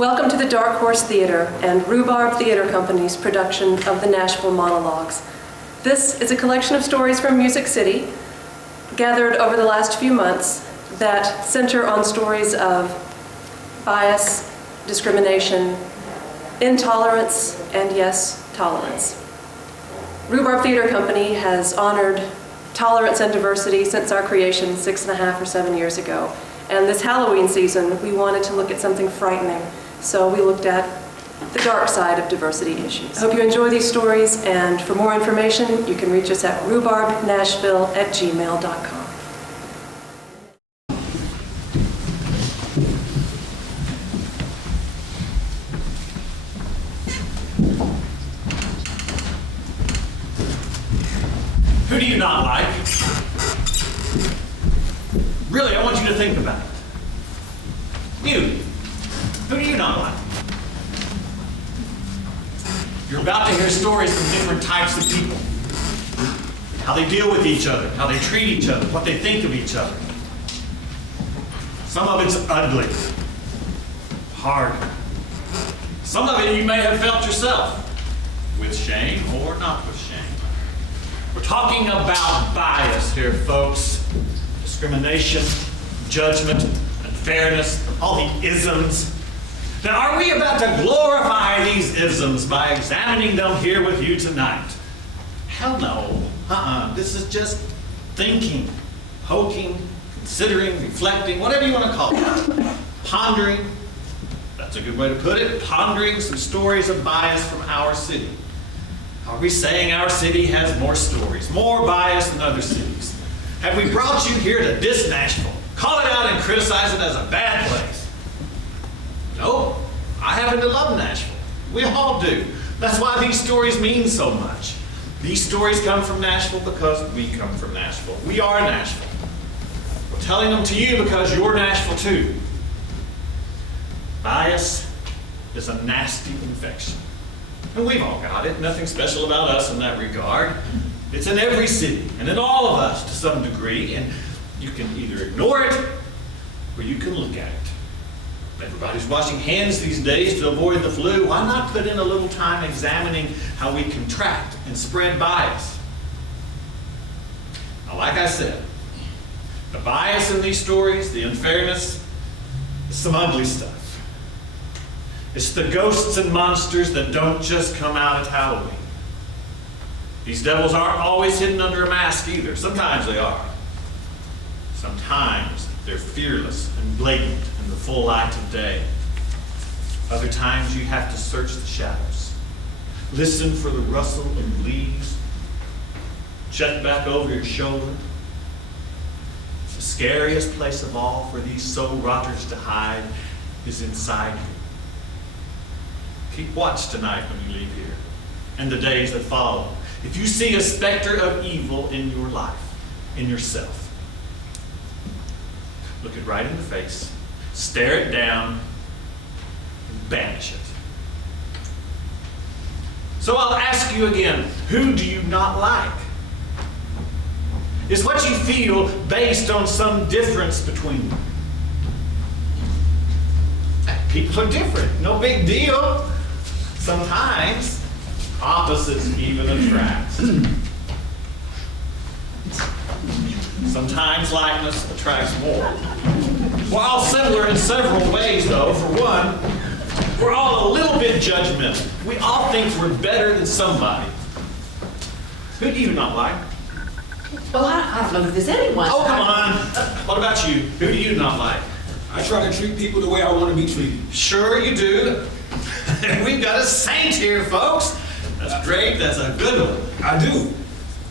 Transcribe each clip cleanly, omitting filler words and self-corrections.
Welcome to the Dark Horse Theater and Rhubarb Theater Company's production of the Nashville Monologues. This is a collection of stories from Music City, gathered over the last few months, that center on stories of bias, discrimination, intolerance, and yes, tolerance. Rhubarb Theater Company has honored tolerance and diversity since our creation 6.5 or 7 years ago. And this Halloween season, we wanted to look at something frightening. So we looked at the dark side of diversity issues. I hope you enjoy these stories, and for more information, you can reach us at rhubarbnashville@gmail.com. Who do you not like? Really, I want you to think about it. You. Who do you not like? You're about to hear stories from different types of people. How they deal with each other, how they treat each other, what they think of each other. Some of it's ugly, hard. Some of it you may have felt yourself, with shame or not with shame. We're talking about bias here, folks. Discrimination, judgment, unfairness, all the isms. Now, are we about to glorify these isms by examining them here with you tonight? Hell no. This is just thinking, poking, considering, reflecting, whatever you want to call it. Pondering, that's a good way to put it, pondering some stories of bias from our city. Are we saying our city has more stories, more bias than other cities? Have we brought you here to diss Nashville, call it out and criticize it as a bad place? No, I happen to love Nashville. We all do. That's why these stories mean so much. These stories come from Nashville because we come from Nashville. We are Nashville. We're telling them to you because you're Nashville too. Bias is a nasty infection. And we've all got it. Nothing special about us in that regard. It's in every city and in all of us to some degree, and you can either ignore it or you can look at it. Everybody's washing hands these days to avoid the flu. Why not put in a little time examining how we contract and spread bias? Now, like I said, the bias in these stories, the unfairness, is some ugly stuff. It's the ghosts and monsters that don't just come out at Halloween. These devils aren't always hidden under a mask either. Sometimes they are. Sometimes they're fearless and blatant in the full light of day. Other times you have to search the shadows. Listen for the rustle of leaves. Check back over your shoulder. The scariest place of all for these soul rotters to hide is inside you. Keep watch tonight when you leave here, and the days that follow. If you see a specter of evil in your life, in yourself, look it right in the face, stare it down, and banish it. So I'll ask you again, who do you not like? Is what you feel based on some difference between them? People are different, no big deal. Sometimes opposites even attract. Sometimes likeness attracts more. We're all similar in several ways, though. For one, we're all a little bit judgmental. We all think we're better than somebody. Who do you not like? Well, I don't know if there's anyone. Oh, come on. What about you? Who do you not like? I try to treat people the way I want to be treated. Sure you do. And we've got a saint here, folks. That's great. That's a good one. I do.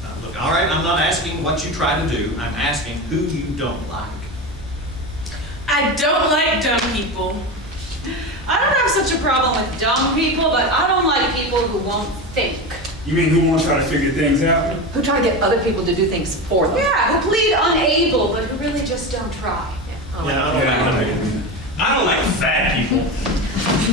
Now, look, all right, I'm not asking what you try to do. I'm asking who you don't like. I don't like dumb people. I don't have such a problem with dumb people, but I don't like people who won't think. You mean who won't try to figure things out? Who try to get other people to do things for them. Yeah, who plead unable, but who really just don't try. Oh, I don't like fat people.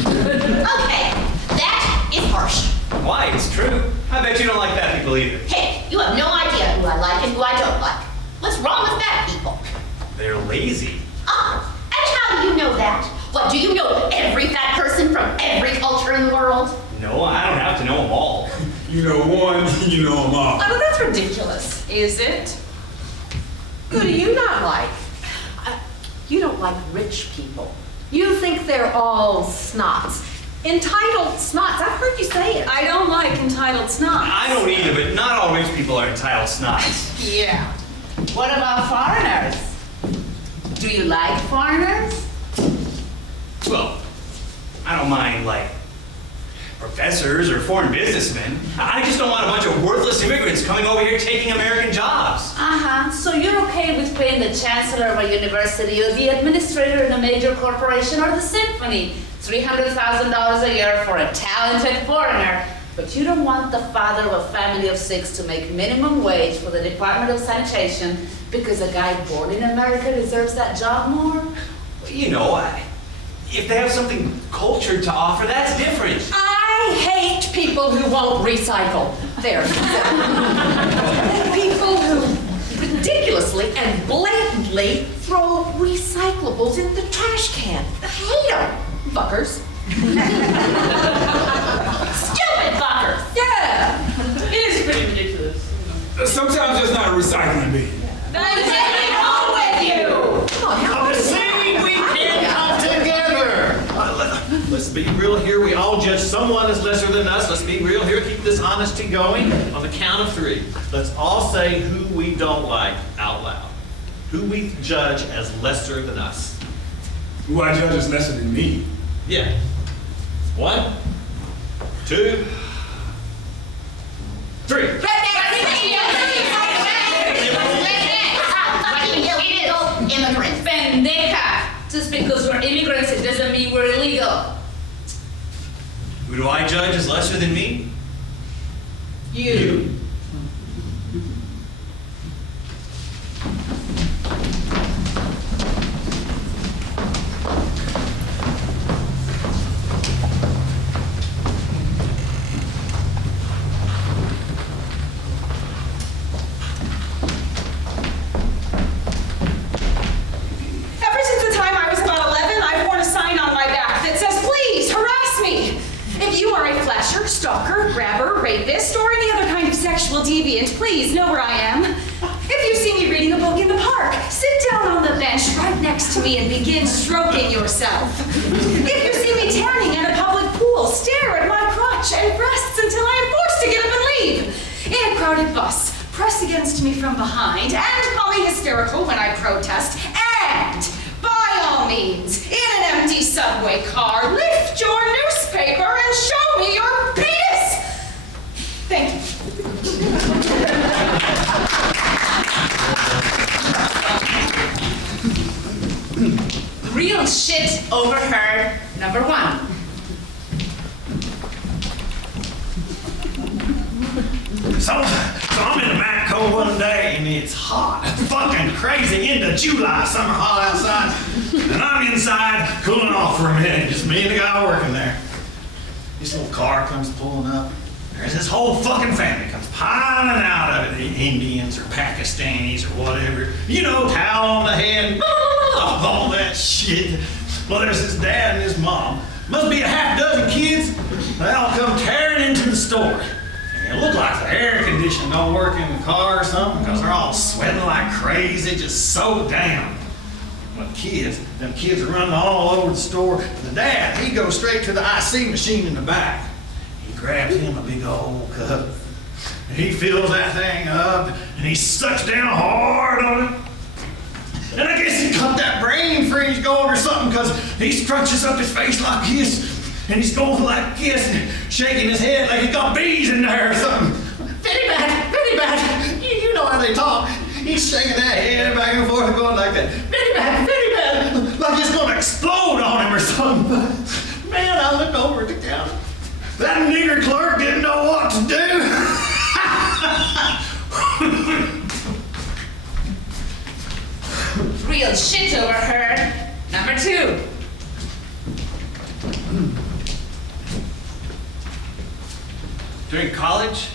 Okay, that is harsh. Why? It's true. I bet you don't like fat people either. Hey, you have no idea who I like and who I don't like. What's wrong with fat people? They're lazy. And how do you know that? What, do you know every fat person know them all. You know one, you know them all. Oh, that's ridiculous. Is it? Who do you not like? You don't like rich people. You think they're all snots. Entitled snots. I've heard you say it. I don't like entitled snobs. I don't either, but not all rich people are entitled snots. Yeah. What about foreigners? Do you like foreigners? Well, I don't mind, like, professors or foreign businessmen. I just don't want a bunch of worthless immigrants coming over here taking American jobs. Uh-huh. So you're okay with paying the chancellor of a university or the administrator in a major corporation or the symphony $300,000 a year for a talented foreigner, but you don't want the father of a family of 6 to make minimum wage for the Department of Sanitation because a guy born in America deserves that job more? You know, if they have something cultured to offer, that's different. I hate people who won't recycle. There. People who ridiculously and blatantly throw recyclables in the trash can. I hate them. Fuckers. Stupid fuckers! Yeah. It is pretty ridiculous. Sometimes there's not a recycling bin. Then take me home with you! I'm just saying we can come together. Let's be real here. We all judge someone as lesser than us. Let's be real here. Keep this honesty going. On the count of 3, let's all say who we don't like out loud. Who we judge as lesser than us. Who I judge is lesser than me. Yeah. 1, 2, 3. Immigrants. Pendeja! Just because we're immigrants, it doesn't mean we're illegal. Who do I judge as lesser than me? You. Ever since the time I was about 11, I've worn a sign on my back that says, "Please harass me." If you are a flasher, stalker, grabber, rapist, or any other kind of sexual deviant, please know where I am. If you see me reading a book in the park, sit down on the bench right next to me and begin stroking yourself. If you see me tanning at a public pool, stare at my crotch and breasts until I am forced to get up and leave. In a crowded bus, press against me from behind and call me hysterical when I protest. And, by all means, in an empty subway car, lift your newspaper and show me your penis! Thank you. Real shit overheard, number 1. So I'm in the Matco one day and it's hot, fucking crazy into July, summer hot outside. And I'm inside cooling off for a minute, just me and the guy working there. This little car comes pulling up. There's this whole fucking family comes piling out of it. The Indians or Pakistanis or whatever. You know, towel on the head, all that shit. Well, there's his dad and his mom. Must be a half dozen kids. They all come tearing into the store. And it looked like the air conditioning don't work in the car or something because they're all sweating like crazy, just so down. Well, them kids are running all over the store. The dad, he goes straight to the IC machine in the back. He grabs him a big old cup. And he fills that thing up and he sucks down hard on it. And I guess he got that brain freeze going or something because he scrunches up his face like this. And he's going like this and shaking his head like he got bees in there or something. Very bad, very bad. You know how they talk. He's shaking that head back and forth and going like that. Very bad, like it's going to explode on him or something. Man, I looked over at the counter. That nigger clerk didn't know what to do. Real shit overheard, number 2. During college,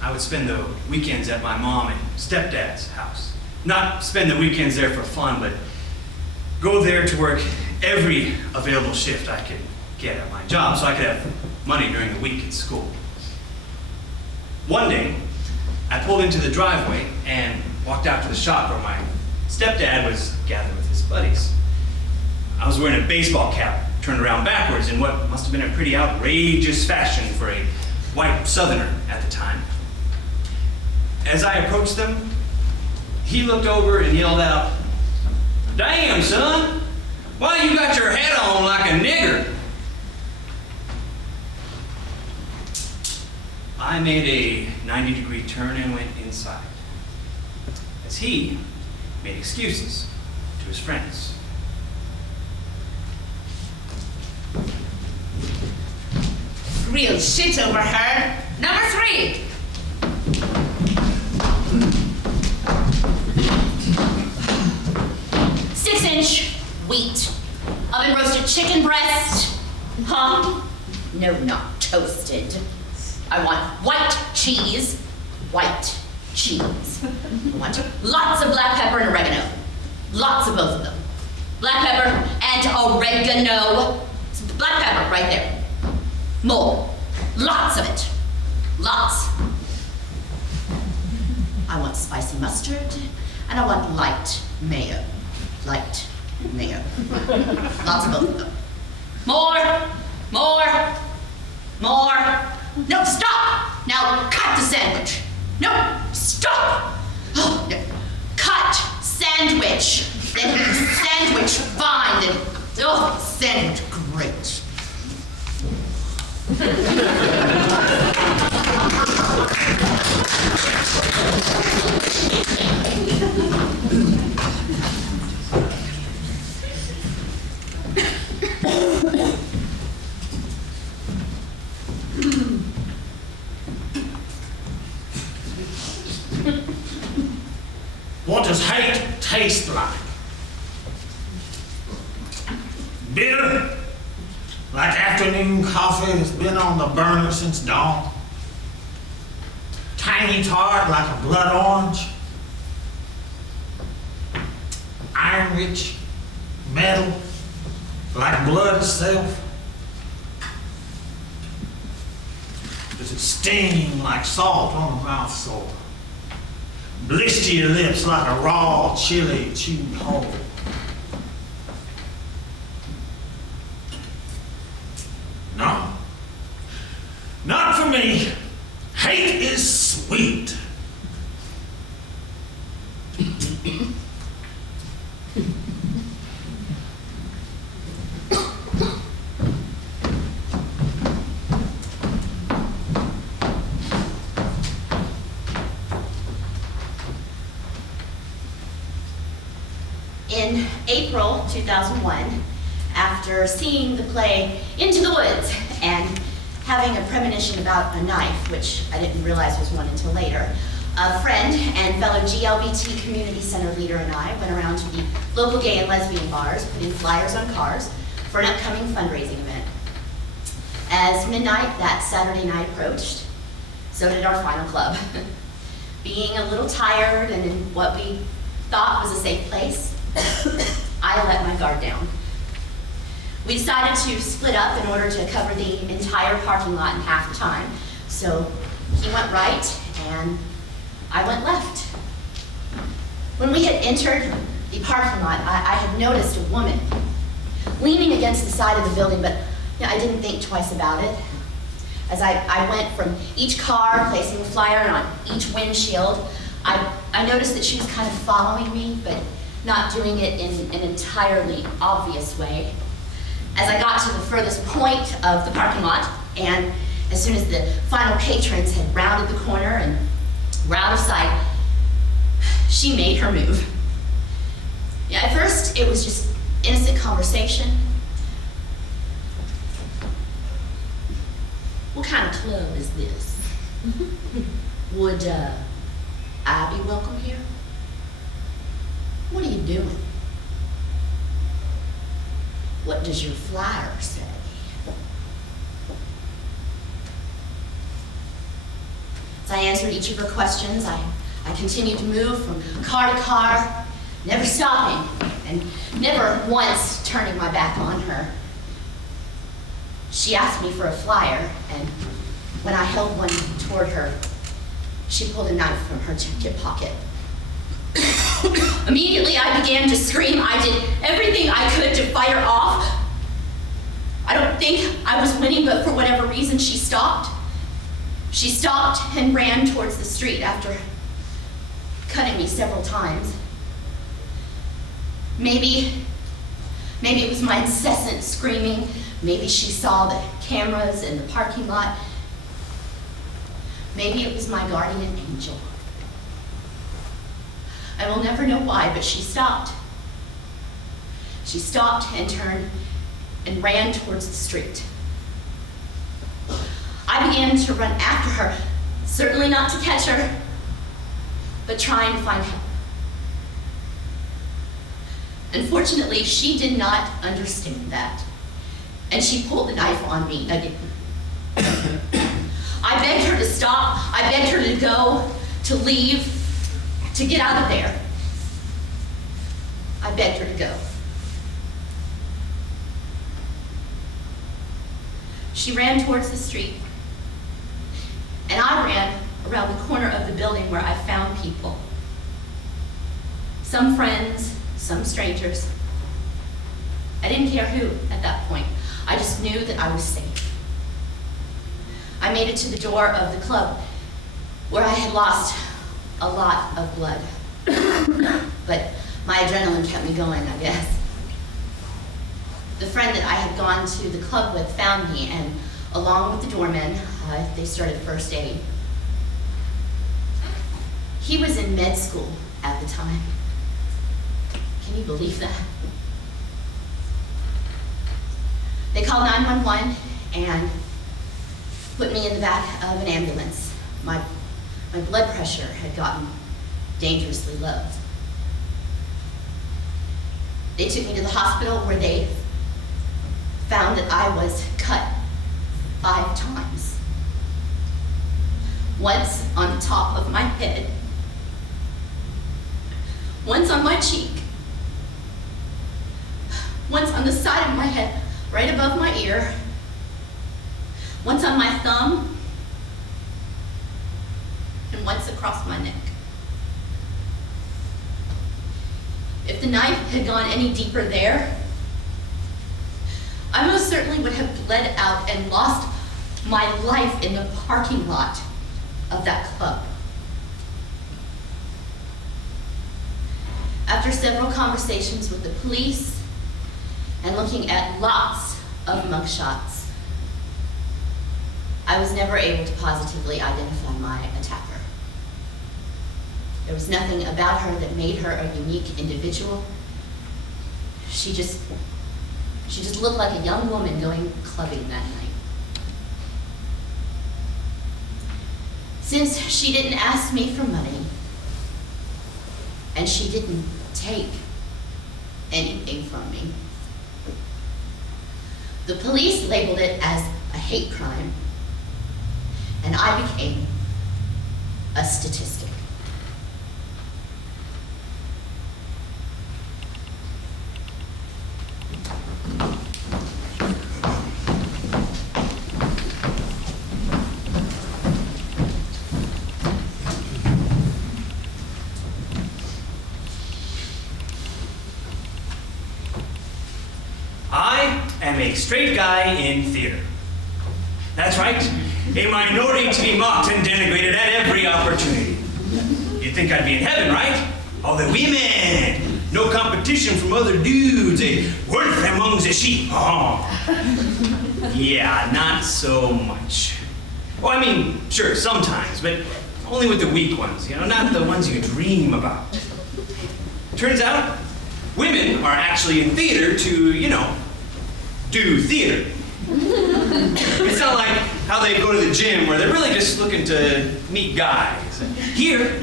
I would spend the weekends at my mom and stepdad's house. Not spend the weekends there for fun, but go there to work every available shift I could get at my job so I could have money during the week at school. One day, I pulled into the driveway and walked out to the shop where my stepdad was gathered with his buddies. I was wearing a baseball cap, turned around backwards in what must have been a pretty outrageous fashion for a white southerner at the time. As I approached them, he looked over and yelled out, "Damn, son, why you got your hat on like a nigger?" I made a 90-degree turn and went inside, as he made excuses to his friends. Real shit over her. Number 3. Six-inch wheat, oven roasted chicken breast. Huh? No, not toasted. I want white cheese. White cheese. I want lots of black pepper and oregano. Lots of both of them. Black pepper and oregano. Black pepper, right there. More. Lots of it. Lots. I want spicy mustard, and I want light mayo. Light mayo. Lots of both of them. More. More. More. No, stop! Now, cut the sandwich. No, stop! Oh, no. Cut sandwich. Then sandwich fine. Then, oh, sandwich great. What does hate taste like? Bitter? Like afternoon coffee that's been on the burner since dawn? Tangy tart like a blood orange? Iron rich? Metal? Like blood itself? Does it sting like salt on a mouth sore? Blister your lips like a raw chili chewed whole? No. Not for me. Hate is sweet. In April 2001, after seeing the play Into the Woods and having a premonition about a knife, which I didn't realize was one until later, a friend and fellow GLBT Community Center leader and I went around to the local gay and lesbian bars, putting flyers on cars for an upcoming fundraising event. As midnight that Saturday night approached, so did our final club. Being a little tired and in what we thought was a safe place, I let my guard down. We decided to split up in order to cover the entire parking lot in half the time. So he went right and I went left. When we had entered the parking lot, I had noticed a woman leaning against the side of the building, but I didn't think twice about it. As I went from each car, placing a flyer on each windshield, I noticed that she was kind of following me, but not doing it in an entirely obvious way. As I got to the furthest point of the parking lot, and as soon as the final patrons had rounded the corner and were out of sight, she made her move. Yeah, at first, it was just innocent conversation. What kind of club is this? Would I be welcome here? What are you doing? What does your flyer say? As I answered each of her questions, I continued to move from car to car, never stopping and never once turning my back on her. She asked me for a flyer, and when I held one toward her, she pulled a knife from her jacket pocket. Immediately, I began to scream. I did everything I could to fight her off. I don't think I was winning, but for whatever reason, she stopped. She stopped and ran towards the street after cutting me several times. Maybe it was my incessant screaming. Maybe she saw the cameras in the parking lot. Maybe it was my guardian angel. I will never know why, but she stopped. She stopped and turned and ran towards the street. I began to run after her, certainly not to catch her, but trying to find help. Unfortunately, she did not understand that, and she pulled the knife on me again. I begged her to stop. I begged her to go, to leave, to get out of there. I begged her to go. She ran towards the street, and I ran around the corner of the building where I found people. Some friends, some strangers. I didn't care who at that point. I just knew that I was safe. I made it to the door of the club where I had lost a lot of blood. But my adrenaline kept me going, I guess. The friend that I had gone to the club with found me, and along with the doorman, they started first aid. He was in med school at the time. Can you believe that? They called 911 and put me in the back of an ambulance. My blood pressure had gotten dangerously low. They took me to the hospital where they found that I was cut 5 times. Once on the top of my head, once on my cheek, once on the side of my head, right above my ear, once on my thumb, and once across my neck. If the knife had gone any deeper there, I most certainly would have bled out and lost my life in the parking lot of that club. After several conversations with the police and looking at lots of mugshots, I was never able to positively identify my attacker. There was nothing about her that made her a unique individual. She just looked like a young woman going clubbing that night. Since she didn't ask me for money, and she didn't take anything from me, the police labeled it as a hate crime, and I became a statistic. I'm a straight guy in theater. That's right, a minority to be mocked and denigrated at every opportunity. You'd think I'd be in heaven, right? All the women, no competition from other dudes, a worth among the sheep. Oh. Yeah, not so much. Well, I mean, sure, sometimes, but only with the weak ones, not the ones you dream about. Turns out, women are actually in theater to, do theater. It's not like how they go to the gym where they're really just looking to meet guys. Here,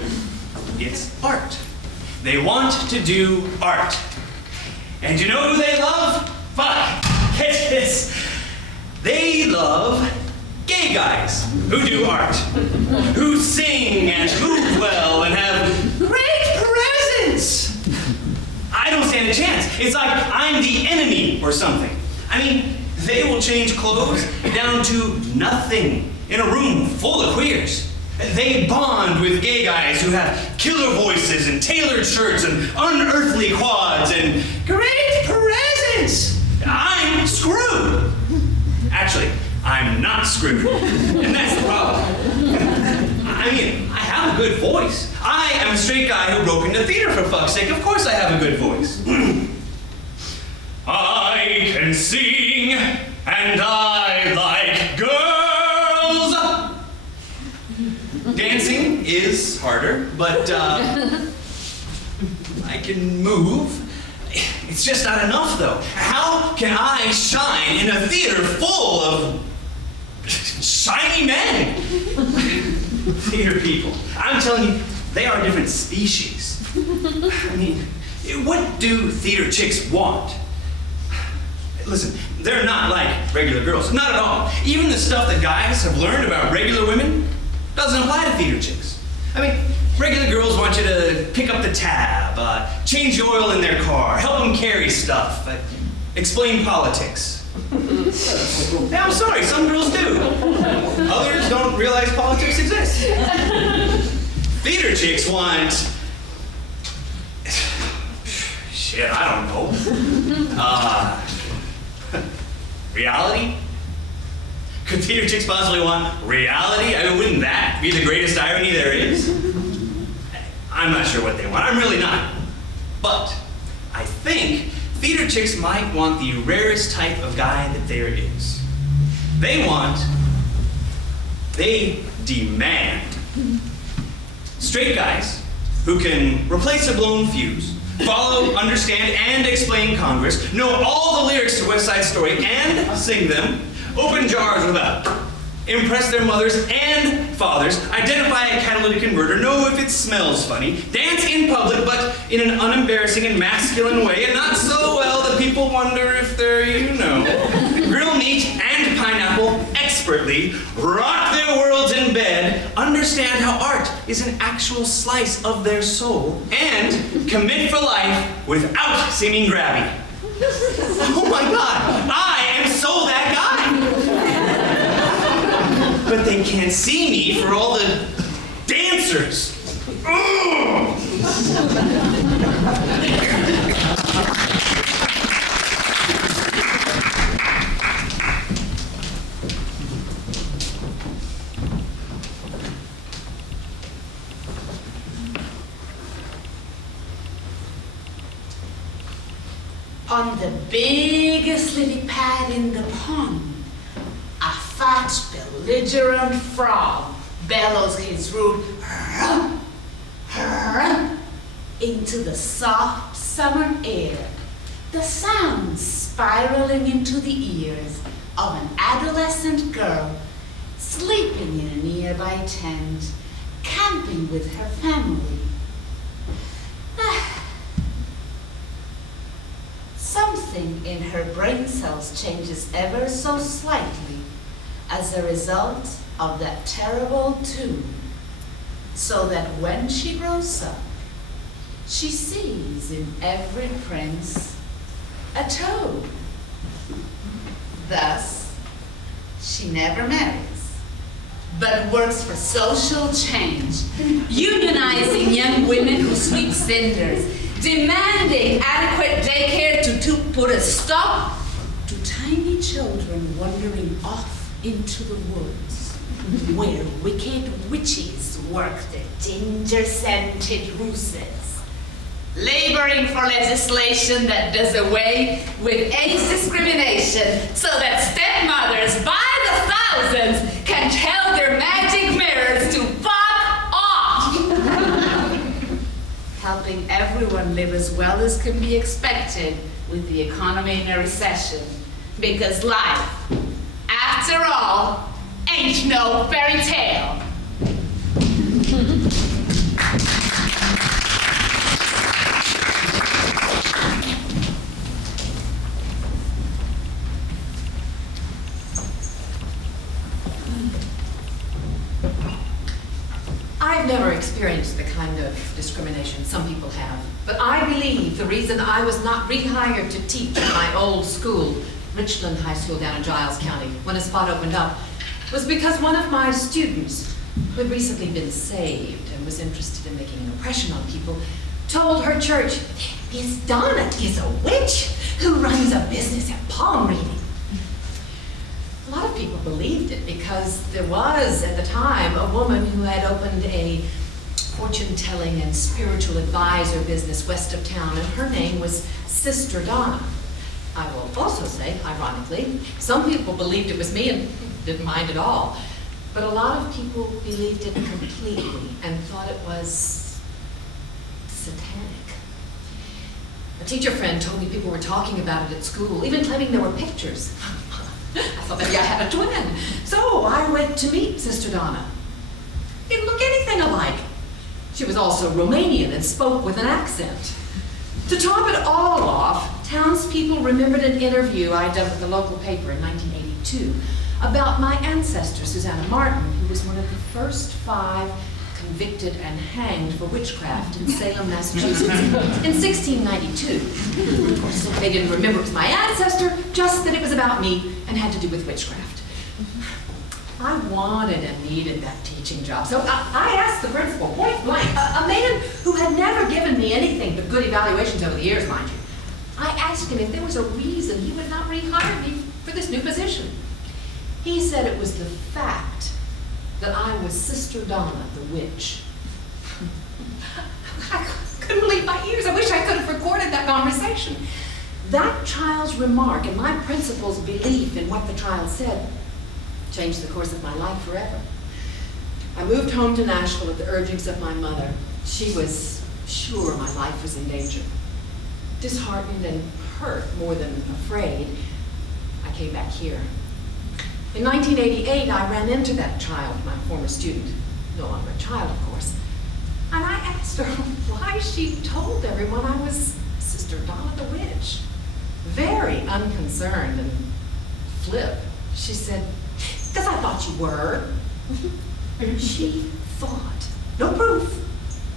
it's art. They want to do art. And you know who they love? Fuck, get this. They love gay guys who do art, who sing and move well and have great presence. I don't stand a chance. It's like I'm the enemy or something. I mean, They will change clothes down to nothing in a room full of queers. They bond with gay guys who have killer voices and tailored shirts and unearthly quads and great presents. I'm screwed. Actually, I'm not screwed. And that's the problem. I mean, I have a good voice. I am a straight guy who broke into theater, for fuck's sake. Of course I have a good voice. I can sing, and I like girls. Dancing is harder, but I can move. It's just not enough, though. How can I shine in a theater full of shiny men? Theater people. I'm telling you, they are a different species. I mean, what do theater chicks want? Listen, they're not like regular girls. Not at all. Even the stuff that guys have learned about regular women doesn't apply to theater chicks. I mean, regular girls want you to pick up the tab, change the oil in their car, help them carry stuff, explain politics. Yeah, I'm sorry, some girls do. Others don't realize politics exists. Theater chicks want... shit, I don't know. Reality? Could theater chicks possibly want reality? I mean, wouldn't that be the greatest irony there is? I'm not sure what they want. I'm really not. But I think theater chicks might want the rarest type of guy that there is. They demand straight guys who can replace a blown fuse, follow, understand, and explain Congress, know all the lyrics to West Side Story and sing them, open jars without, impress their mothers and fathers, identify a catalytic converter, know if it smells funny, dance in public but in an unembarrassing and masculine way, and not so well that people wonder if they're, grill meat and pineapple expertly, rock their worlds in bed, understand how art is an actual slice of their soul, and commit for life without seeming grabby. Oh my God, I am so that guy. But they can't see me for all the dancers. On the biggest lily pad in the pond, a fat, belligerent frog bellows his root into the soft summer air, the sound spiraling into the ears of an adolescent girl sleeping in a nearby tent, camping with her family. Something in her brain cells changes ever so slightly as a result of that terrible tune, so that when she grows up, she sees in every prince a toad. Thus, she never marries, but works for social change, unionizing young women who sweep cinders, demanding adequate daycare to put a stop to tiny children wandering off into the woods, where wicked witches work their ginger-scented ruses, laboring for legislation that does away with age discrimination so that stepmothers by the thousands can tell their magic mirrors to fuck off. Helping everyone live as well as can be expected with the economy in a recession. Because life, after all, ain't no fairy tale. I've never experienced the kind of discrimination some people have, but I believe the reason I was not rehired to teach at my old school Richland High School down in Giles County, when a spot opened up, was because one of my students, who had recently been saved and was interested in making an impression on people, told her church, Miss Donna is a witch who runs a business at palm reading. A lot of people believed it because there was, at the time, a woman who had opened a fortune-telling and spiritual advisor business west of town, and her name was Sister Donna. I will also say, ironically, some people believed it was me and didn't mind at all, but a lot of people believed it completely and thought it was satanic. A teacher friend told me people were talking about it at school, even claiming there were pictures. I thought maybe I had a twin. So I went to meet Sister Donna. Didn't look anything alike. She was also Romanian and spoke with an accent. To top it all off, townspeople remembered an interview I'd done with the local paper in 1982 about my ancestor, Susanna Martin, who was one of the first 5 convicted and hanged for witchcraft in Salem, Massachusetts in 1692. Of course, they didn't remember it was my ancestor, just that it was about me and had to do with witchcraft. I wanted and needed that teaching job, so I asked the principal point blank, a man who had never given me anything but good evaluations over the years, mind you. I asked him if there was a reason he would not rehire me for this new position. He said it was the fact that I was Sister Donna, the witch. I couldn't believe my ears. I wish I could have recorded that conversation. That child's remark and my principal's belief in what the child said changed the course of my life forever. I moved home to Nashville at the urgings of my mother. She was sure my life was in danger. Disheartened and hurt more than afraid, I came back here. In 1988, I ran into that child, my former student, no longer a child, of course, and I asked her why she told everyone I was Sister Donna the Witch. Very unconcerned and flip, she said, "Because I thought you were." She thought. No proof.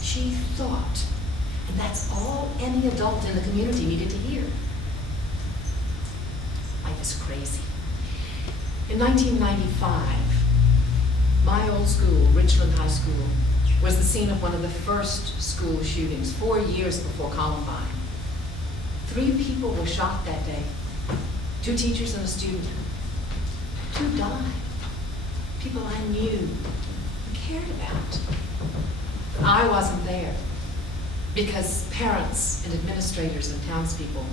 She thought. And that's all any adult in the community needed to hear. Life is crazy. In 1995, my old school, Richland High School, was the scene of one of the first school shootings 4 years before Columbine. 3 people were shot that day. 2 teachers and a student. 2 died. People I knew and cared about. But I wasn't there because parents and administrators and townspeople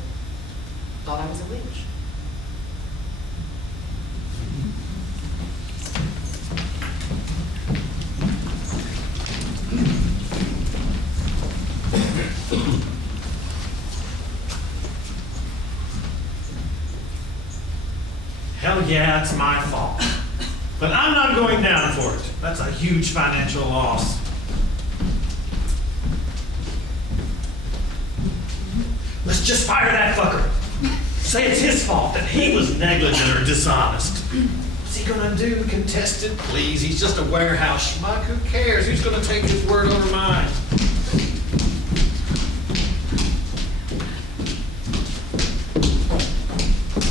thought I was a witch. Hell yeah, it's my fault. But I'm not going down for it. That's a huge financial loss. Let's just fire that fucker. Say it's his fault, that he was negligent or dishonest. What's he gonna do? Contest it? Please, he's just a warehouse schmuck. Who cares? Who's gonna take his word over mine?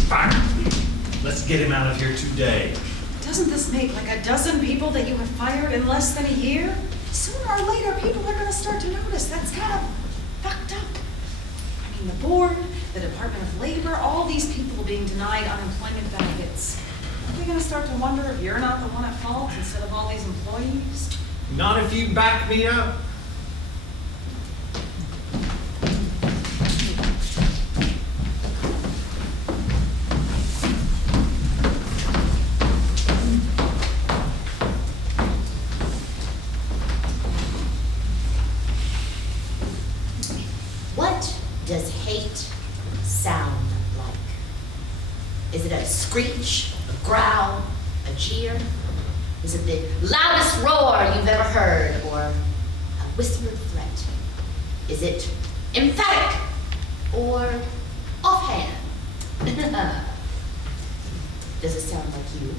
Fire. Let's get him out of here today. Doesn't this make like a dozen people that you have fired in less than a year? Sooner or later, people are going to start to notice. That's kind of fucked up. I mean, the board, the Department of Labor, all these people being denied unemployment benefits. Are they going to start to wonder if you're not the one at fault instead of all these employees? Not if you back me up. What does hate sound like? Is it a screech, a growl, a jeer? Is it the loudest roar you've ever heard, or a whispered threat? Is it emphatic or offhand? Does it sound like you?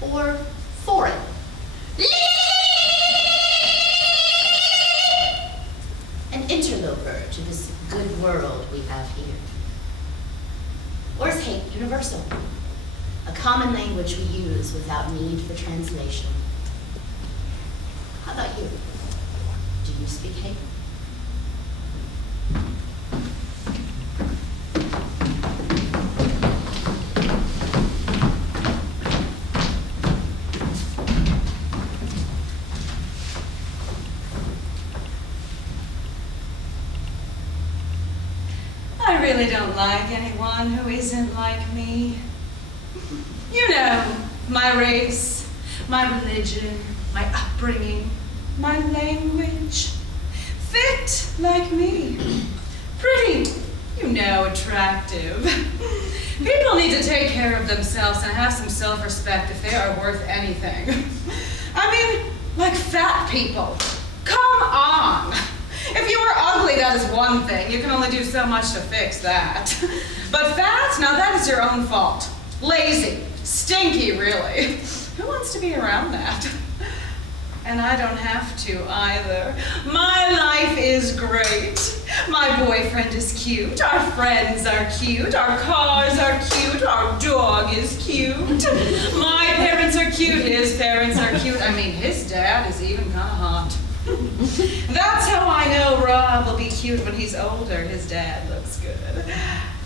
Or foreign? An interloper to this good world we have here? Or is hate universal, a common language we use without need for translation. How about you? Do you speak hate? I really don't like anyone who isn't like me. You know, my race, my religion, my upbringing, my language. Fit like me. Pretty, you know, attractive. People need to take care of themselves and have some self-respect if they are worth anything. I mean, like fat people. Come on. If you are ugly, that is one thing. You can only do so much to fix that. But fat, now that is your own fault. Lazy, stinky, really. Who wants to be around that? And I don't have to either. My life is great. My boyfriend is cute. Our friends are cute. Our cars are cute. Our dog is cute. My parents are cute. His parents are cute. I mean, his dad is even kind of hot. That's how I know Rob will be cute when he's older. His dad looks good.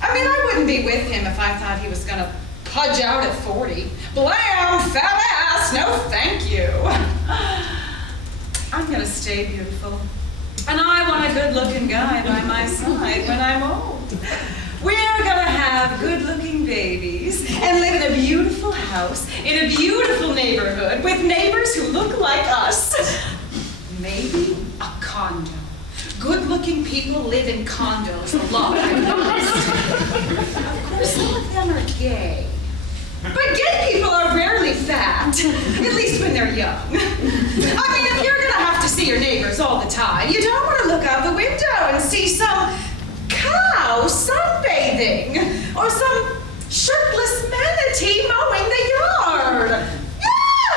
I mean, I wouldn't be with him if I thought he was gonna pudge out at 40. Blam! Fat ass! No thank you. I'm gonna stay beautiful. And I want a good-looking guy by my side when I'm old. We're gonna have good-looking babies and live in a beautiful house in a beautiful neighborhood with neighbors who look like us. Maybe a condo. Good-looking people live in condos a lot. Of course, some of them are gay. But gay people are rarely fat, at least when they're young. I mean, if you're gonna have to see your neighbors all the time, you don't want to look out the window and see some cow sunbathing or some shirtless manatee mowing the yard.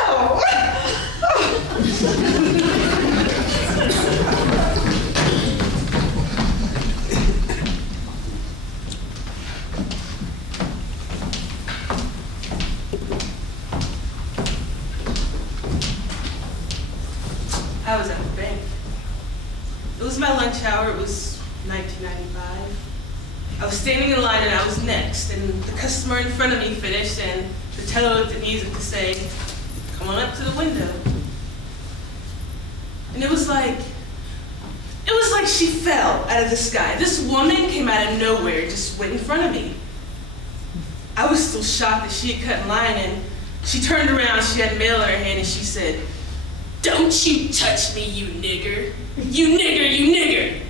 No! I was at the bank. It was my lunch hour. It was 1995. I was standing in line and I was next, and the customer in front of me finished, and the teller looked at me as if to say, "Come on up to the window." And it was like she fell out of the sky. This woman came out of nowhere, just went in front of me. I was still shocked that she had cut in line, and she turned around, she had mail in her hand, and she said, "Don't you touch me, you nigger. You nigger, you nigger."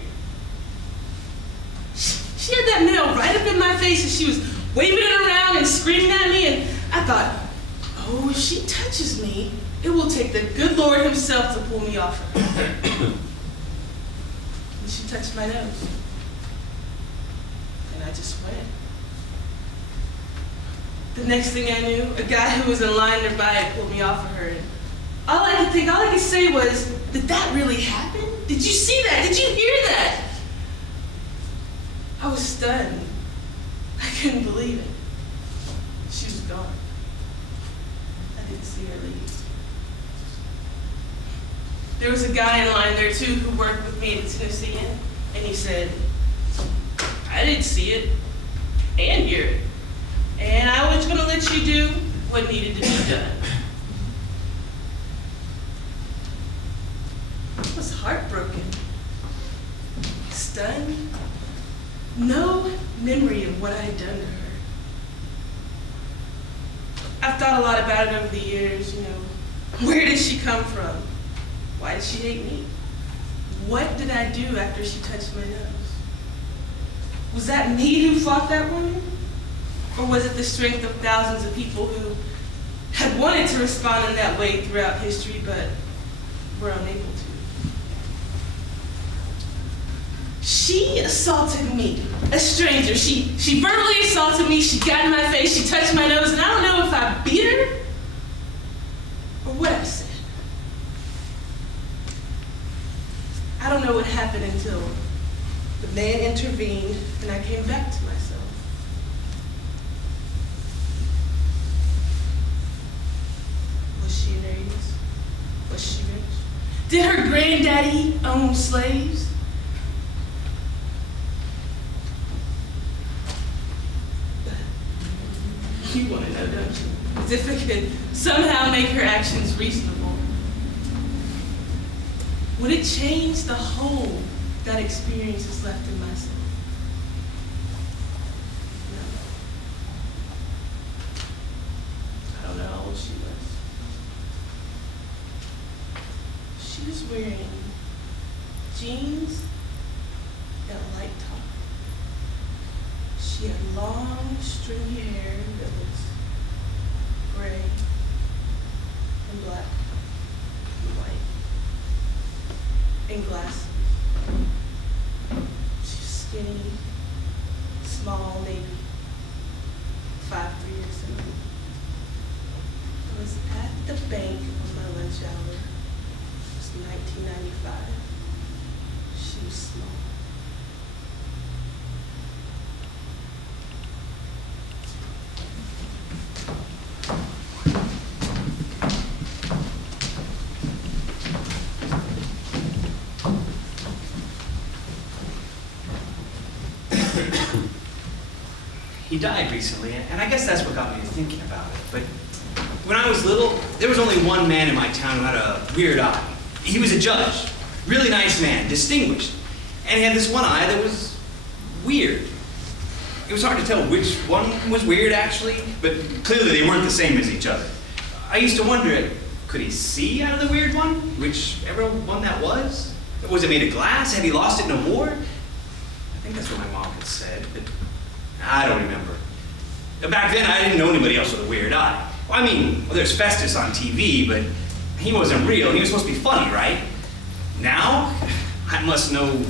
She had that mail right up in my face, and she was waving it around and screaming at me, and I thought, oh, if she touches me, it will take the good Lord himself to pull me off her. And she touched my nose. And I just went. The next thing I knew, a guy who was in line nearby pulled me off of her. And all I could say was, did that really happen? Did you see that? Did you hear that? I was stunned. I couldn't believe it. She was gone. I didn't see her leave. There was a guy in line there too who worked with me at the Tennessee Inn, and he said, "I didn't see it and hear it, and I was gonna let you do what needed to be done." I was heartbroken, stunned, no memory of what I had done to her. I've thought a lot about it over the years, where did she come from? Why did she hate me? What did I do after she touched my nose? Was that me who fought that woman? Or was it the strength of thousands of people who had wanted to respond in that way throughout history, but were unable to? She assaulted me, a stranger. She verbally assaulted me, she got in my face, she touched my nose, and I don't know if I beat her or what I said. I don't know what happened until the man intervened and I came back to myself. Did her granddaddy own slaves? You want to know, don't you? As if it could somehow make her actions reasonable. Would it change the hole that experience has left in my soul? No. I don't know how old she was. She was wearing jeans and a light top. She had long, stringy hair that was gray and black and white and glasses. She was skinny, small, maybe 5'3" or so. I was at the bank on my lunch hour. It was 1995. She was small. He died recently, and I guess that's what got me to thinking about it. But when I was little, there was only one man in my town who had a weird eye. He was a judge, really nice man, distinguished. And he had this one eye that was weird. It was hard to tell which one was weird, actually, but clearly they weren't the same as each other. I used to wonder, could he see out of the weird one? Whichever one that was? Was it made of glass? Had he lost it in a war? I think that's what my mom had said, but I don't remember. Back then, I didn't know anybody else with a weird eye. Well, I mean, there's Festus on TV, but he wasn't real. He was supposed to be funny, right? Now, I must know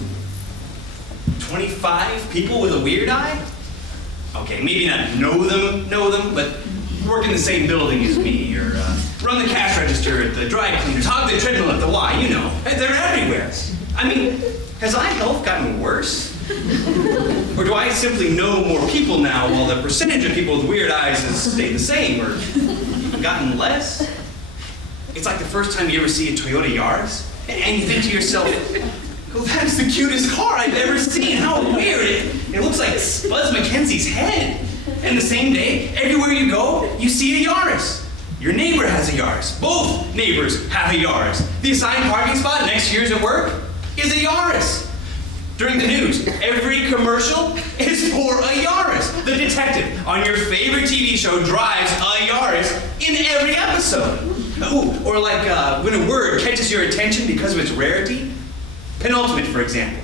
25 people with a weird eye? Okay, maybe not know them, but work in the same building as me, or run the cash register at the dry cleaners, hog the treadmill at the Y, you know. They're everywhere. I mean, has eye health gotten worse? Or do I simply know more people now while the percentage of people with weird eyes has stayed the same or gotten less? It's like the first time you ever see a Toyota Yaris and you think to yourself, oh, that's the cutest car I've ever seen. How weird. It looks like Buzz McKenzie's head. And the same day, everywhere you go, you see a Yaris. Your neighbor has a Yaris. Both neighbors have a Yaris. The assigned parking spot next to yours at work is a Yaris. During the news, every commercial is for a Yaris. The detective on your favorite TV show drives a Yaris in every episode. Ooh, or like when a word catches your attention because of its rarity. Penultimate, for example.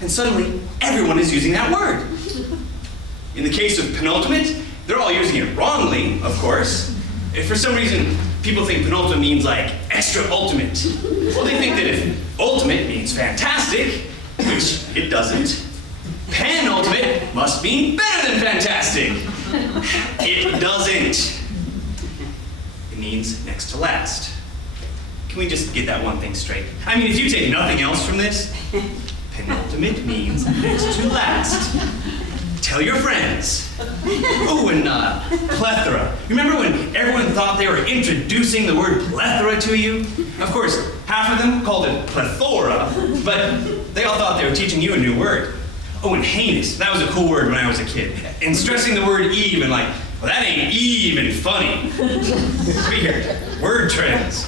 And suddenly, everyone is using that word. In the case of penultimate, they're all using it wrongly, of course. If for some reason people think penultimate means like extra ultimate, well, they think that if ultimate means fantastic, which it doesn't, penultimate must mean better than fantastic. It doesn't. It means next to last. Can we just get that one thing straight? I mean, if you take nothing else from this, penultimate means next to last. Tell your friends. Oh, and plethora. Remember when everyone thought they were introducing the word plethora to you? Of course, half of them called it plethora, but they all thought they were teaching you a new word. Oh, and heinous. That was a cool word when I was a kid. And stressing the word even, like, well, that ain't even funny. Weird. Word trends.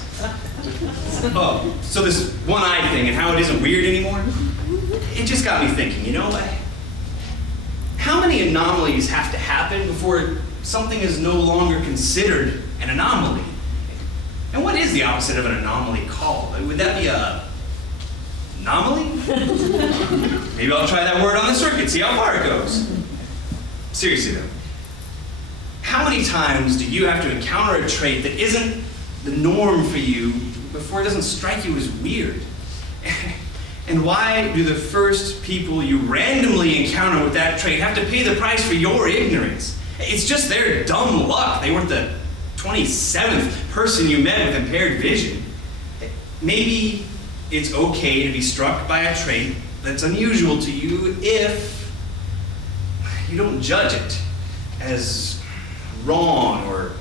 Oh, so this one-eye thing and how it isn't weird anymore? It just got me thinking, you know what? How many anomalies have to happen before something is no longer considered an anomaly? And what is the opposite of an anomaly called? Would that be a anomaly? Maybe I'll try that word on the circuit, see how far it goes. Seriously though, how many times do you have to encounter a trait that isn't the norm for you before it doesn't strike you as weird? And why do the first people you randomly encounter with that trait have to pay the price for your ignorance? It's just their dumb luck. They weren't the 27th person you met with impaired vision. Maybe it's okay to be struck by a trait that's unusual to you if you don't judge it as wrong or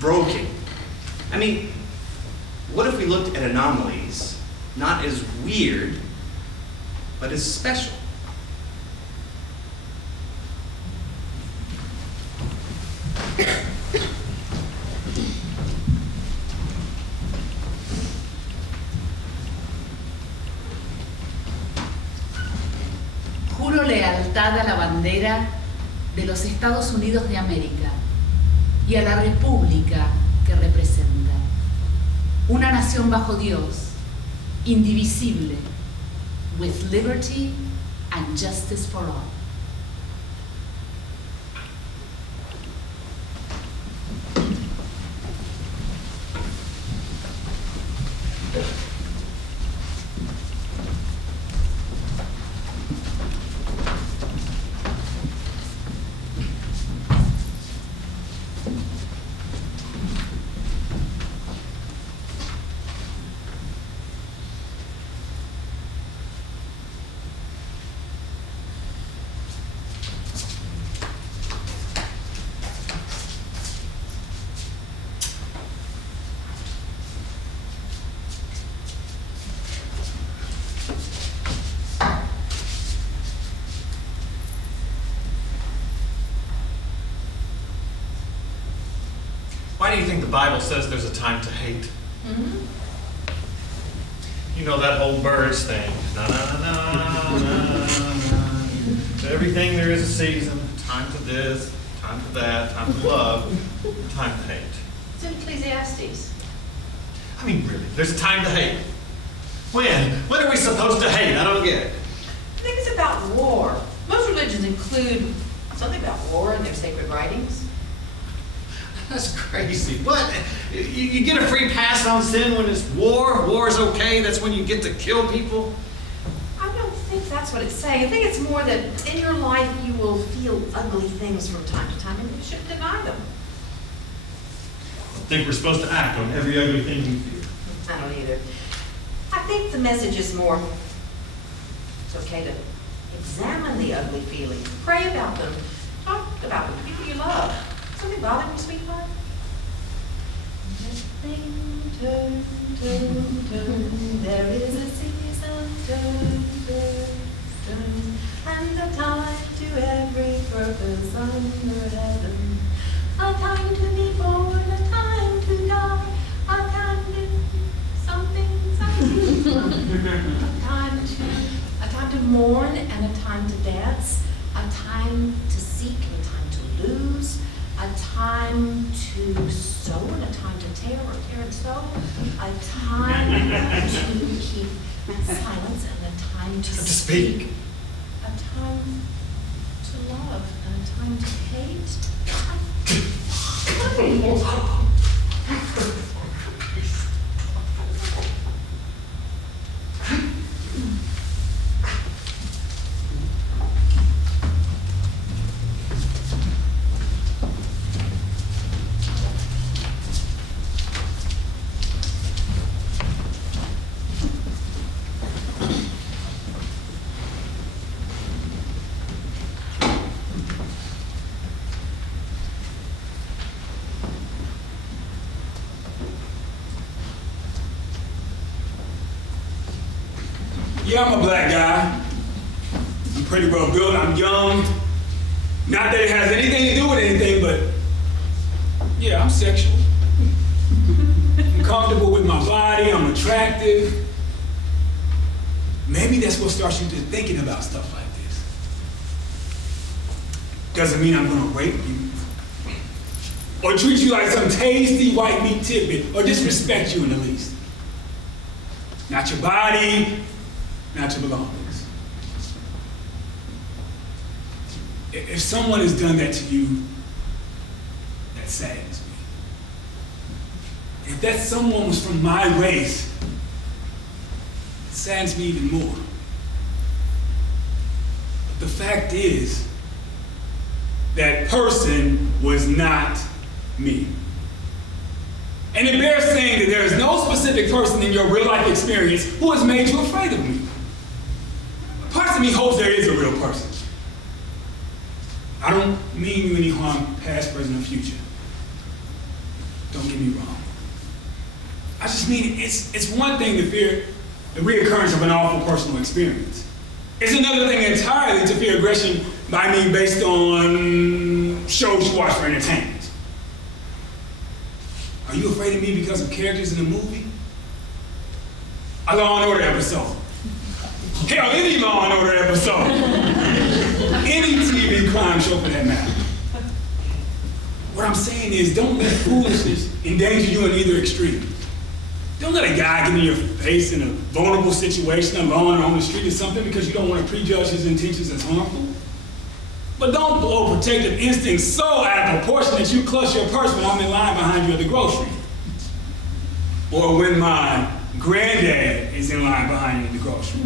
broken. I mean, what if we looked at anomalies not as weird, but as special. Juro lealtad a la bandera de los Estados Unidos de América y a la república que representa. Una nación bajo Dios, indivisible, with liberty and justice for all. Why do you think the Bible says there's a time to hate? You know that whole birds thing. Na na na na na na. To everything there is a season. Time to this, time to that, time to love, time to hate. It's in Ecclesiastes. I mean, really, there's a time to hate. When? When are we supposed to hate? I don't get it. I think it's about war. Most religions include something about war in their sacred writings. That's crazy. What? You get a free pass on sin when it's war? War's okay? That's when you get to kill people? I don't think that's what it's saying. I think it's more that in your life you will feel ugly things from time to time and you shouldn't deny them. I think we're supposed to act on every ugly thing we feel. I don't either. I think the message is more, it's okay to examine the ugly feelings, pray about them, talk about them, people you love. Something bothering you, sweetheart? Everything turn, turn, turn. There is a season, turn, turn, turn. And a time to every purpose under heaven. A time to be born, a time to die. A time to something, something. A time to mourn and a time to dance. A time to seek and a time to lose. A time to sow and a time to tear or tear and sow. A time to keep silence and a time to speak. A time to love and a time to hate. Yeah, I'm a black guy. I'm pretty well built. I'm young. Not that it has anything to do with anything, but yeah, I'm sexual. I'm comfortable with my body. I'm attractive. Maybe that's what starts you to thinking about stuff like this. Doesn't mean I'm gonna rape you or treat you like some tasty white meat tidbit or disrespect you in the least. Not your body, not your belongings. If someone has done that to you, that saddens me. If that someone was from my race, it saddens me even more. But the fact is, that person was not me. And it bears saying that there is no specific person in your real life experience who has made you afraid of me. Parts of me hopes there is a real person. I don't mean you any harm, past, present, or future. Don't get me wrong. I just mean it's one thing to fear the reoccurrence of an awful personal experience. It's another thing entirely to fear aggression by me based on shows you watch for entertainment. Are you afraid of me because of characters in a movie? A Law and Order episode. Hell, any Law and Order episode. Any TV crime show for that matter. What I'm saying is, don't let foolishness endanger you in either extreme. Don't let a guy get in your face in a vulnerable situation alone or on the street or something because you don't want to prejudge his intentions as harmful. But don't blow protective instincts so out of proportion that you clutch your purse when I'm in line behind you at the grocery. Or when my granddad is in line behind you at the grocery.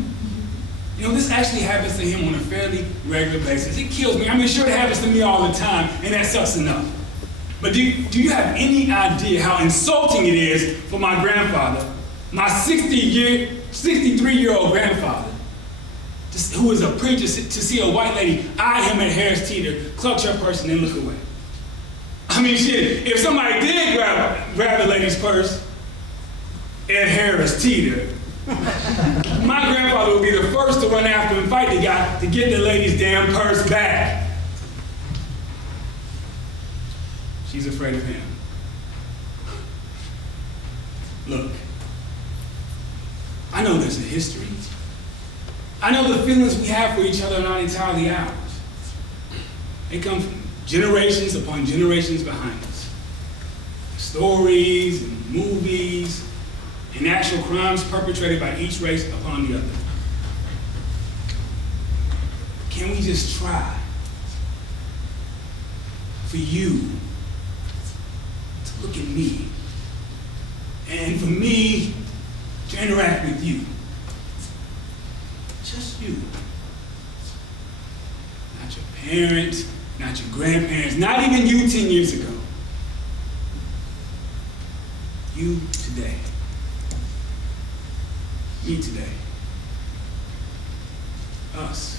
You know, this actually happens to him on a fairly regular basis. It kills me. I mean, sure, it happens to me all the time, and that sucks enough. But do you have any idea how insulting it is for my grandfather, my 63-year-old grandfather, who is a preacher, to see a white lady eye him at Harris Teeter, clutch her purse, and then look away? I mean, shit, if somebody did grab the lady's purse at Harris Teeter, my grandfather would be the first to run after and fight the guy to get the lady's damn purse back. She's afraid of him. Look, I know there's a history. I know the feelings we have for each other are not entirely ours. They come from generations upon generations behind us. Stories and movies and actual crimes perpetrated by each race upon the other. Can we just try for you to look at me and for me to interact with you? Just you. Not your parents, not your grandparents, not even you 10 years ago. You today. Me today. Us.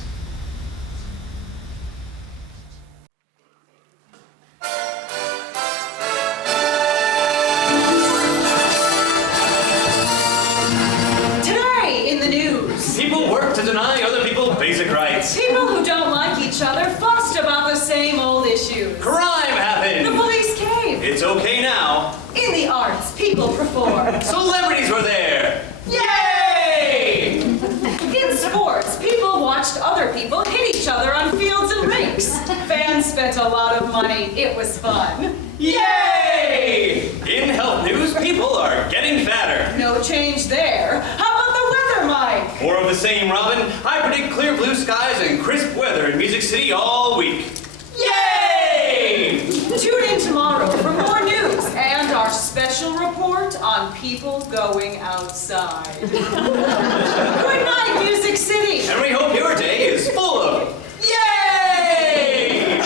Today in the news. People work to deny other people basic rights. People who don't like each other fussed about the same old issues. Crime happened. The police came. It's okay now. In the arts, people performed. Celebrities were there. Yay! In sports, people watched other people hit each other on fields and rinks. Fans spent a lot of money. It was fun. Yay! In health news, people are getting fatter. No change there. How about the weather, Mike? More of the same, Robin. I predict clear blue skies and crisp weather in Music City all week. Yay! Tune in tomorrow for more news and our special report on people going outside. Good night, Music City. And we hope your day is full of yay!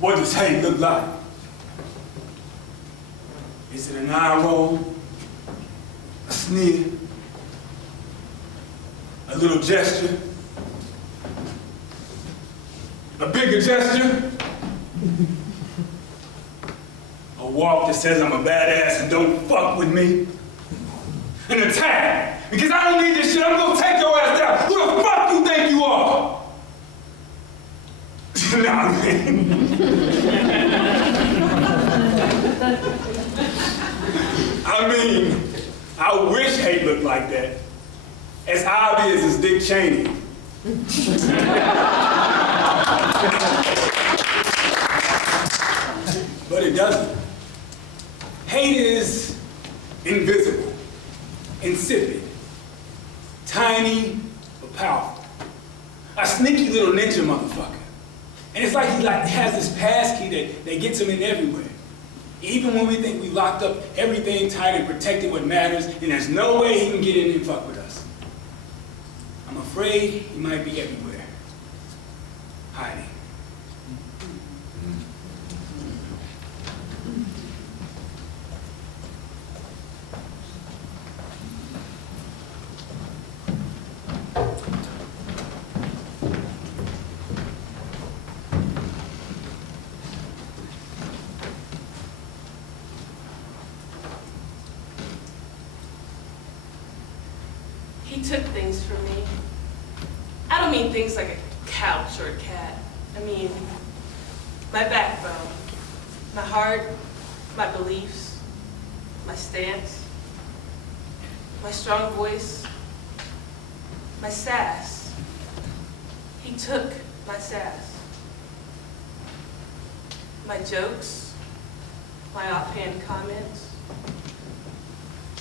What does hate look like? Is it an eye roll? A sneer? A little gesture? A bigger gesture? A walk that says I'm a badass and don't fuck with me? An attack? Because I don't need this shit, I'm gonna take your ass down. Who the fuck you think you are? Nah, man. I mean, I wish hate looked like that. As obvious as Dick Cheney. But it doesn't. Hate is invisible, insipid, tiny but powerful. A sneaky little ninja motherfucker. And it's like he has this pass key that gets him in everywhere. Even when we think we locked up everything tight and protected what matters, and there's no way he can get in and fuck with us. I'm afraid he might be everywhere. hiding. He took things from me. I don't mean things like a couch or a cat. I mean my backbone, my heart, my beliefs, my stance, my strong voice, my sass. He took my sass. My jokes, my offhand comments.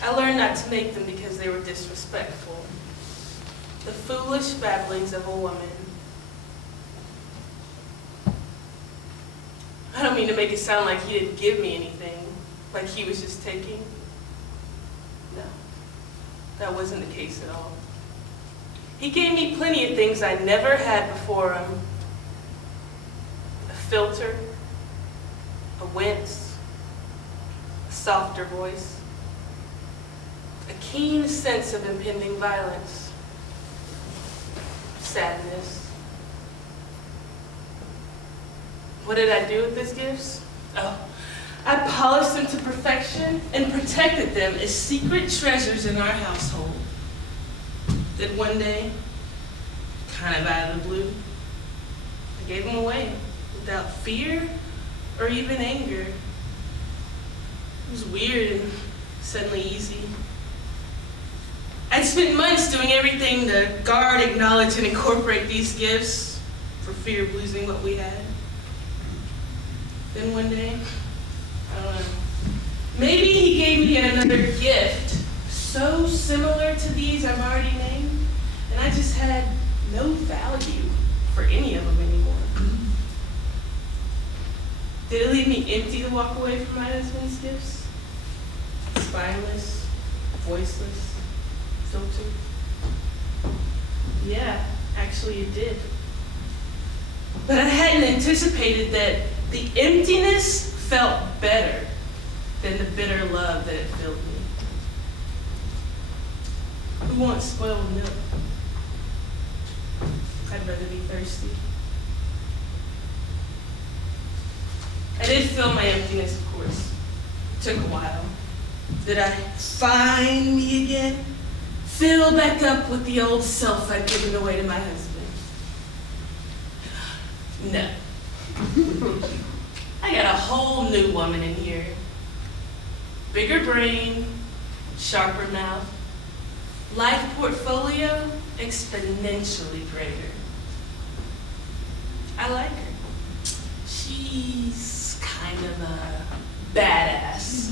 I learned not to make them because they were disrespectful. The foolish babblings of a woman. I don't mean to make it sound like he didn't give me anything, like he was just taking. No, that wasn't the case at all. He gave me plenty of things I never had before him. A filter, a wince, a softer voice, a keen sense of impending violence, sadness. What did I do with these gifts? Oh, I polished them to perfection and protected them as secret treasures in our household. Then one day, kind of out of the blue, I gave them away without fear or even anger. It was weird and suddenly easy. I'd spent months doing everything to guard, acknowledge, and incorporate these gifts for fear of losing what we had. Then one day, I don't know, maybe he gave me another gift so similar to these I've already named, and I just had no value for any of them anymore. Did it leave me empty to walk away from my husband's gifts? Spineless, voiceless, filtered? Yeah, actually it did. But I hadn't anticipated that the emptiness felt better than the bitter love that it filled me. Who wants spoiled milk? I'd rather be thirsty. I did fill my emptiness, of course. It took a while. Did I find me again? Fill back up with the old self I'd given away to my husband? No. I got a whole new woman in here. Bigger brain, sharper mouth, life portfolio exponentially greater. I like her. She's kind of a badass.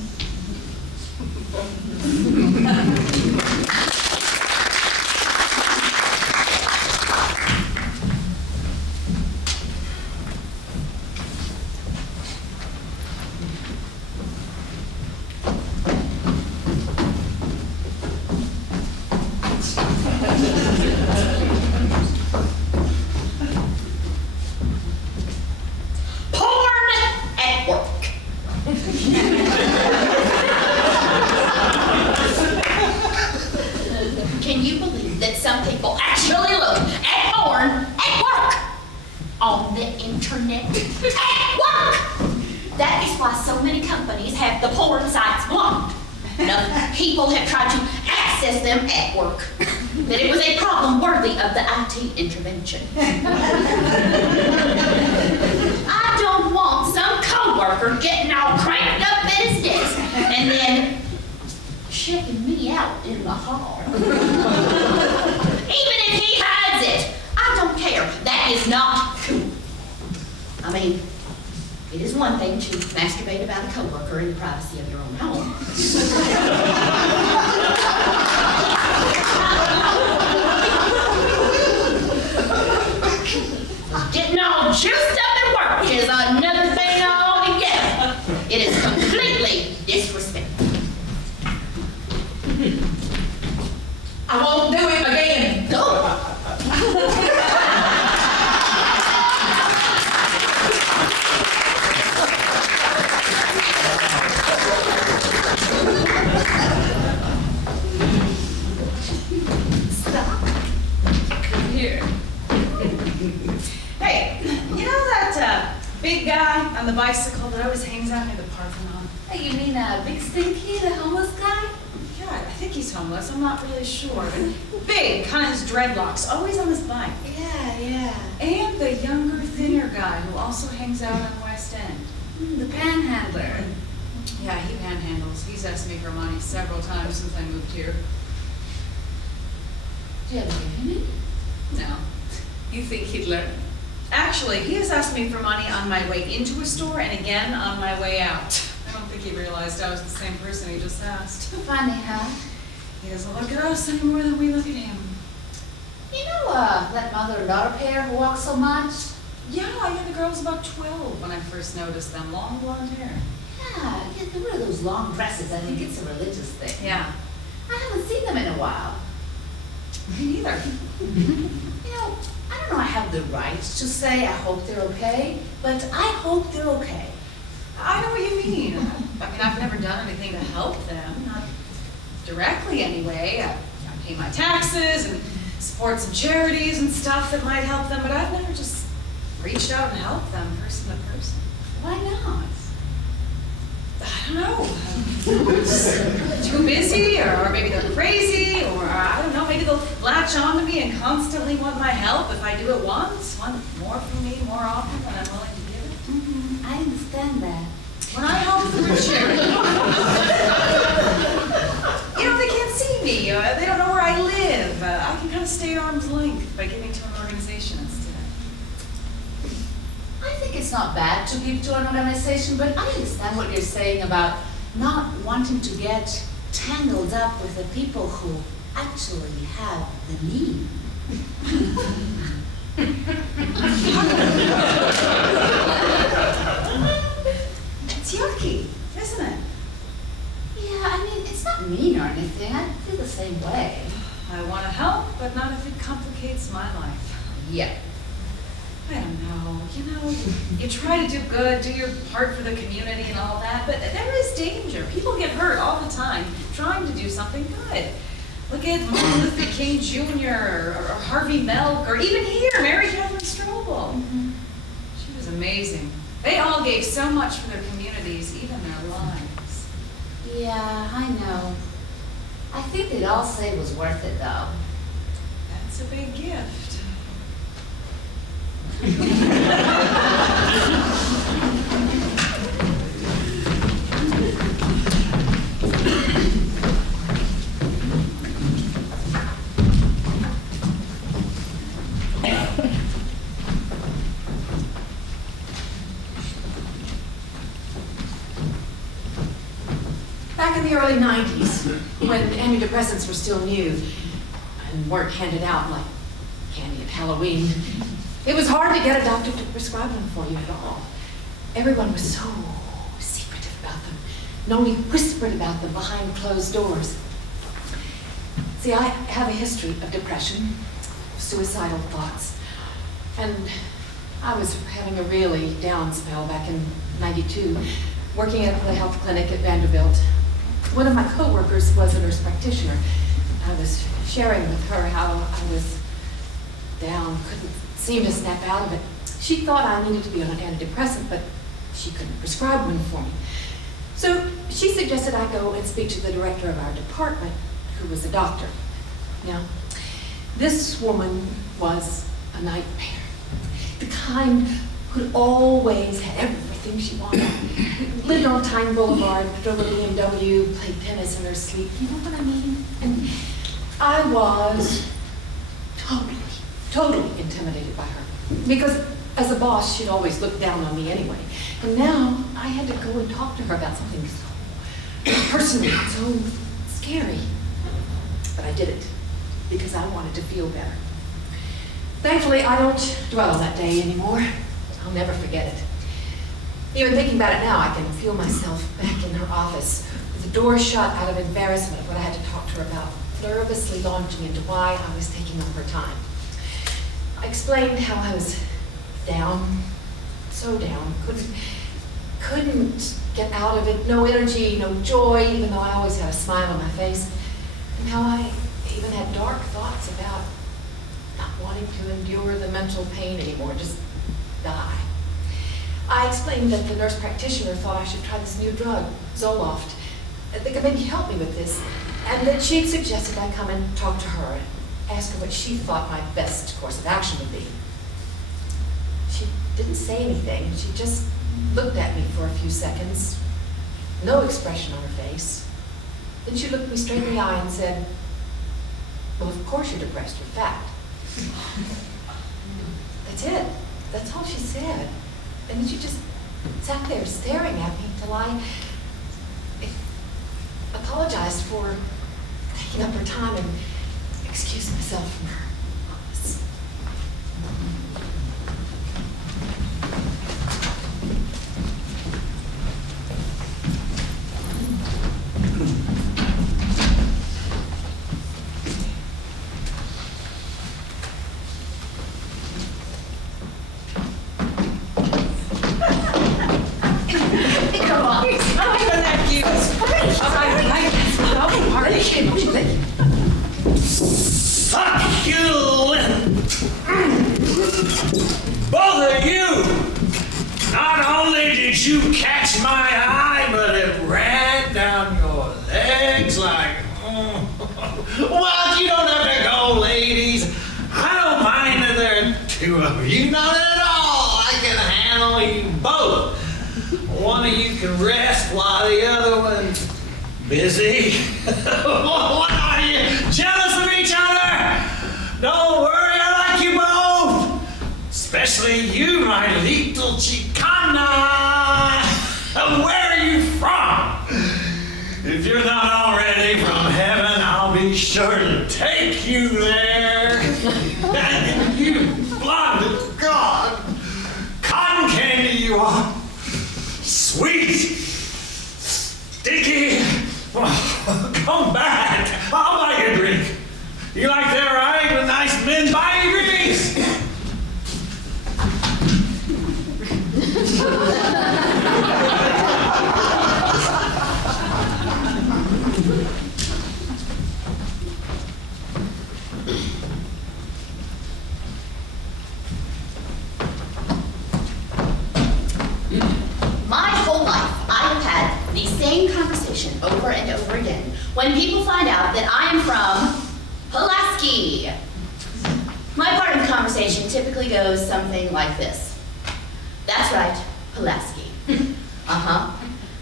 Can you believe that some people actually look at porn at work? On the internet? At work! That is why so many companies have the porn sites blocked. Enough people have tried to access them at work that it was a problem worthy of the IT intervention. I don't want some coworker getting all cranked up at his desk and then checking me out in the hall. Even if he hides it, I don't care. That is not cool. I mean, it is one thing to masturbate about a coworker in the privacy of your own home. Getting all juiced up at work is another thing altogether. It is completely disrespectful. I won't do it again. No. here. Hey, you know that big guy on the bicycle that always hangs out near the Parthenon? Hey, you mean Big Stinky, the homeless guy? Yeah, I think he's homeless. I'm not really sure. Big, kind of his dreadlocks, always on his bike. Yeah. And the younger, thinner guy who also hangs out on West End. The panhandler. Yeah, he panhandles. He's asked me for money several times since I moved here. Do you ever give him any? No. You think he'd learn? Actually, he has asked me for money on my way into a store and again on my way out. I don't think he realized I was the same person he just asked. Funny, huh? He doesn't look at us any more than we look at him. You know that mother and daughter pair who walk so much? Yeah, the girl was about 12 when I first noticed them. Long blonde hair. Yeah, they wear those long dresses. I think it's a religious thing. Yeah. I haven't seen them in a while. Me neither. You know, I don't know I have the right to say I hope they're okay, but I hope they're okay. I know what you mean. I mean, I've never done anything to help them, not directly anyway. I pay my taxes and support some charities and stuff that might help them, but I've never just reached out and helped them person to person. Why not? I don't know. Too busy, or maybe they're crazy, or I don't know, maybe they'll latch on to me and constantly want my help if I do it once, want more from me more often than I'm willing to give it. Mm-hmm. I understand that. When I help them with charity, they can't see me, they don't know where I live. I can kind of stay at arm's length by giving to an organization instead. I think it's not bad to give to an organization, but I understand what you're saying about not wanting to get tangled up with the people who actually have the need. It's yucky, isn't it? Yeah, I mean, it's not mean or anything. I feel the same way. I want to help, but not if it complicates my life. Yeah. I don't know. You try to do good, do your part for the community and all that, but there is danger. People get hurt all the time trying to do something good. Look at Martin Luther King Jr. or Harvey Milk, or even here, Mary Catherine Strobel. Mm-hmm. She was amazing. They all gave so much for their communities, even their lives. Yeah, I know. I think they'd all say it was worth it, though. That's a big gift. Back in the early 90s, when antidepressants were still new and weren't handed out like candy at Halloween, it was hard to get a doctor to prescribe them for you at all. Everyone was so secretive about them and only whispered about them behind closed doors. See, I have a history of depression, suicidal thoughts, and I was having a really down spell back in '92, working at the health clinic at Vanderbilt. One of my coworkers was a nurse practitioner. I was sharing with her how I was down, couldn't seem to snap out of it. She thought I needed to be on an antidepressant, but she couldn't prescribe one for me. So she suggested I go and speak to the director of our department, who was a doctor. Now, this woman was a nightmare. The kind who always had everything she wanted. Lived on Tyne Boulevard, drove a BMW, played tennis in her sleep. You know what I mean? And I was totally intimidated by her. Because as a boss, she'd always looked down on me anyway. And now I had to go and talk to her about something so personal, so scary. But I did it because I wanted to feel better. Thankfully, I don't dwell on that day anymore. I'll never forget it. Even thinking about it now, I can feel myself back in her office with the door shut out of embarrassment of what I had to talk to her about, nervously launching into why I was taking up her time. I explained how I was down, so down, couldn't get out of it, no energy, no joy, even though I always had a smile on my face, and how I even had dark thoughts about not wanting to mental pain anymore, just die. I explained that the nurse practitioner thought I should try this new drug, Zoloft, that could maybe help me with this, and that she'd suggested I come and talk to her and ask her what she thought my best course of action would be. She didn't say anything. She just looked at me for a few seconds, no expression on her face. Then she looked me straight in the eye and said, "Well, of course you're depressed, you're fat." That's it. That's all she said. And then she just sat there staring at me until I apologized for taking up her time and excused myself from her office. Fuck you! Both of you! Not only did you catch my eye, but it ran down your legs like... Well, you don't have to go, ladies. I don't mind that there are two of you. Not at all. I can handle you both. One of you can rest while the other one's busy. What are you, jealous of each other? Don't worry, I like you both. Especially you, my little Chicana. Where are you from? If you're not already from heaven, I'll be sure to take you there. And you blonde God, cotton candy you are. Sweet, sticky. Come back. I'll buy you a drink. You like that, right? With nice men buy you drinks. My whole life, I have had the same conversation over and over again when people find out that I am from Pulaski. My part of the conversation typically goes something like this. That's right, Pulaski. Uh-huh.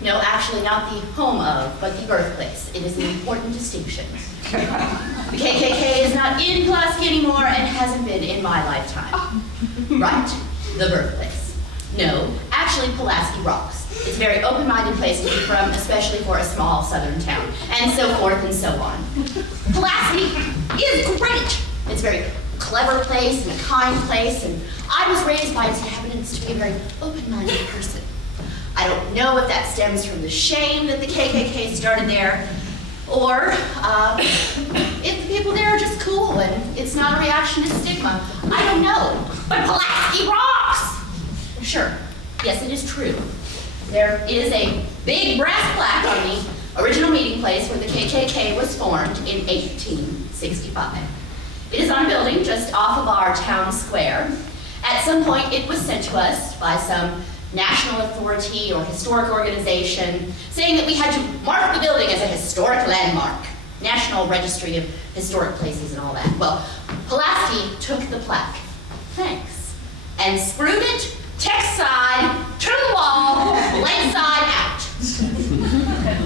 No, actually not the home of, but the birthplace. It is an important distinction. The KKK is not in Pulaski anymore and hasn't been in my lifetime. Right, the birthplace. No, actually Pulaski rocks. It's a very open-minded place to be from, especially for a small southern town, and so forth and so on. Pulaski is great. It's a very clever place and a kind place, and I was raised by its inhabitants to be a very open-minded person. I don't know if that stems from the shame that the KKK started there, or if the people there are just cool and it's not a reaction to stigma. I don't know, but Pulaski rocks! Sure, yes, it is true. There is a big brass plaque on the original meeting place where the KKK was formed in 1865. It is on a building just off of our town square. At some point, it was sent to us by some national authority or historic organization saying that we had to mark the building as a historic landmark, National Registry of Historic Places and all that. Well, Pulaski took the plaque, thanks, and screwed it text side to the wall, leg side out.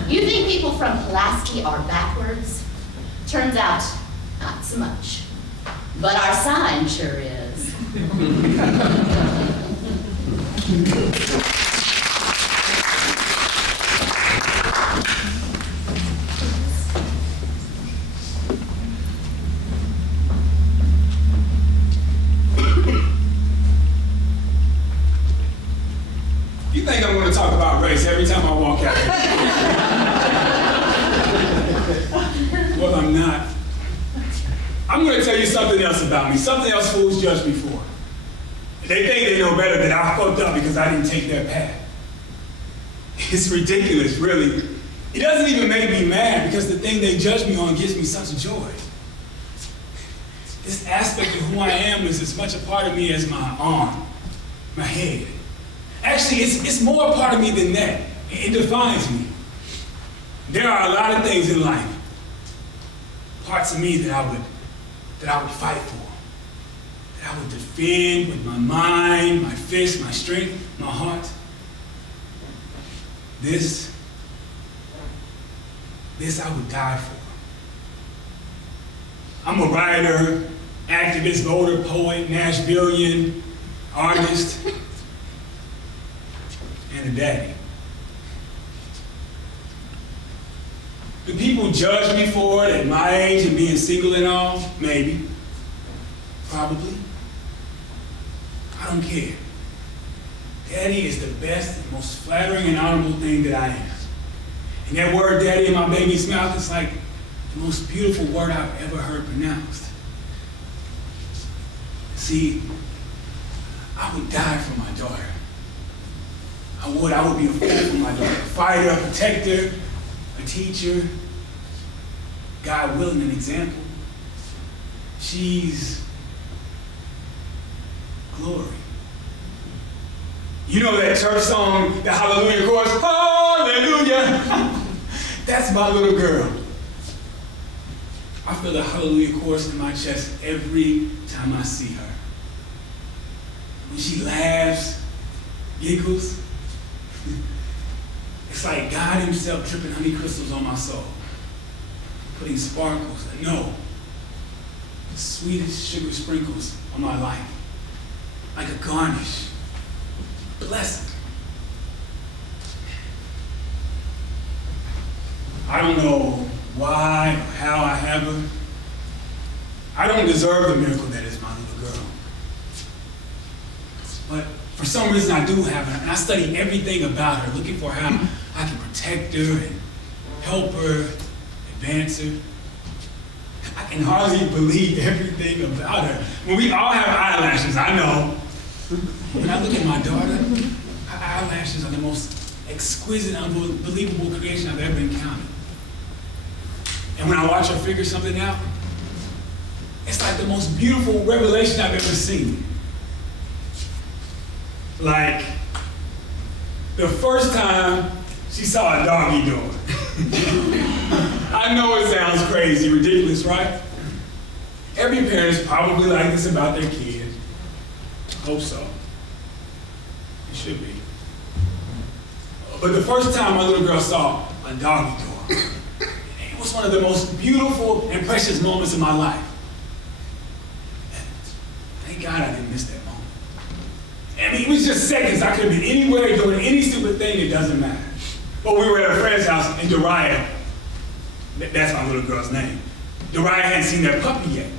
You think people from Pulaski are backwards? Turns out, not so much. But our sign sure is. You think I'm going to talk about race every time I walk out here? Well, I'm not. I'm going to tell you something else about me, something else fools judged me for. They think they know better that I fucked up because I didn't take their path. It's ridiculous, really. It doesn't even make me mad because the thing they judge me on gives me such joy. This aspect of who I am is as much a part of me as my arm, my head. Actually, it's more a part of me than that. It defines me. There are a lot of things in life, parts of me that I would fight for, that I would defend with my mind, my fist, my strength, my heart. This I would die for. I'm a writer, activist, voter, poet, Nashvilleian, artist, and a daddy. Do people judge me for it at my age and being single and all? Maybe. Probably. I don't care. Daddy is the best and most flattering and honorable thing that I am. And that word daddy in my baby's mouth is like the most beautiful word I've ever heard pronounced. See, I would die for my daughter. I would be a fool for my daughter. A fighter, a protector, a teacher, God willing, an example. She's glory. You know that church song, the Hallelujah chorus? Hallelujah! That's my little girl. I feel the Hallelujah chorus in my chest every time I see her. When she laughs, giggles, it's like God himself dripping honey crystals on my soul, putting sparkles, the sweetest sugar sprinkles on my life, like a garnish. Blessed. I don't know why or how I have her. I don't deserve the miracle that is my little girl. But for some reason I do have her, and I study everything about her, looking for how I can protect her and help her, advance her. I can hardly believe everything about her. When we all have eyelashes, I know. When I look at my daughter, her eyelashes are the most exquisite, unbelievable creation I've ever encountered. And when I watch her figure something out, it's like the most beautiful revelation I've ever seen. Like the first time she saw a doggy door. I know it sounds crazy, ridiculous, right? Every parent's probably like this about their kid. Hope so. It should be. But the first time my little girl saw a doggy door, it was one of the most beautiful and precious moments of my life. And thank God I didn't miss that moment. I mean, it was just seconds. I could have been anywhere doing any stupid thing, it doesn't matter. But we were at a friend's house in Dariah. That's my little girl's name. Dariah hadn't seen their puppy yet.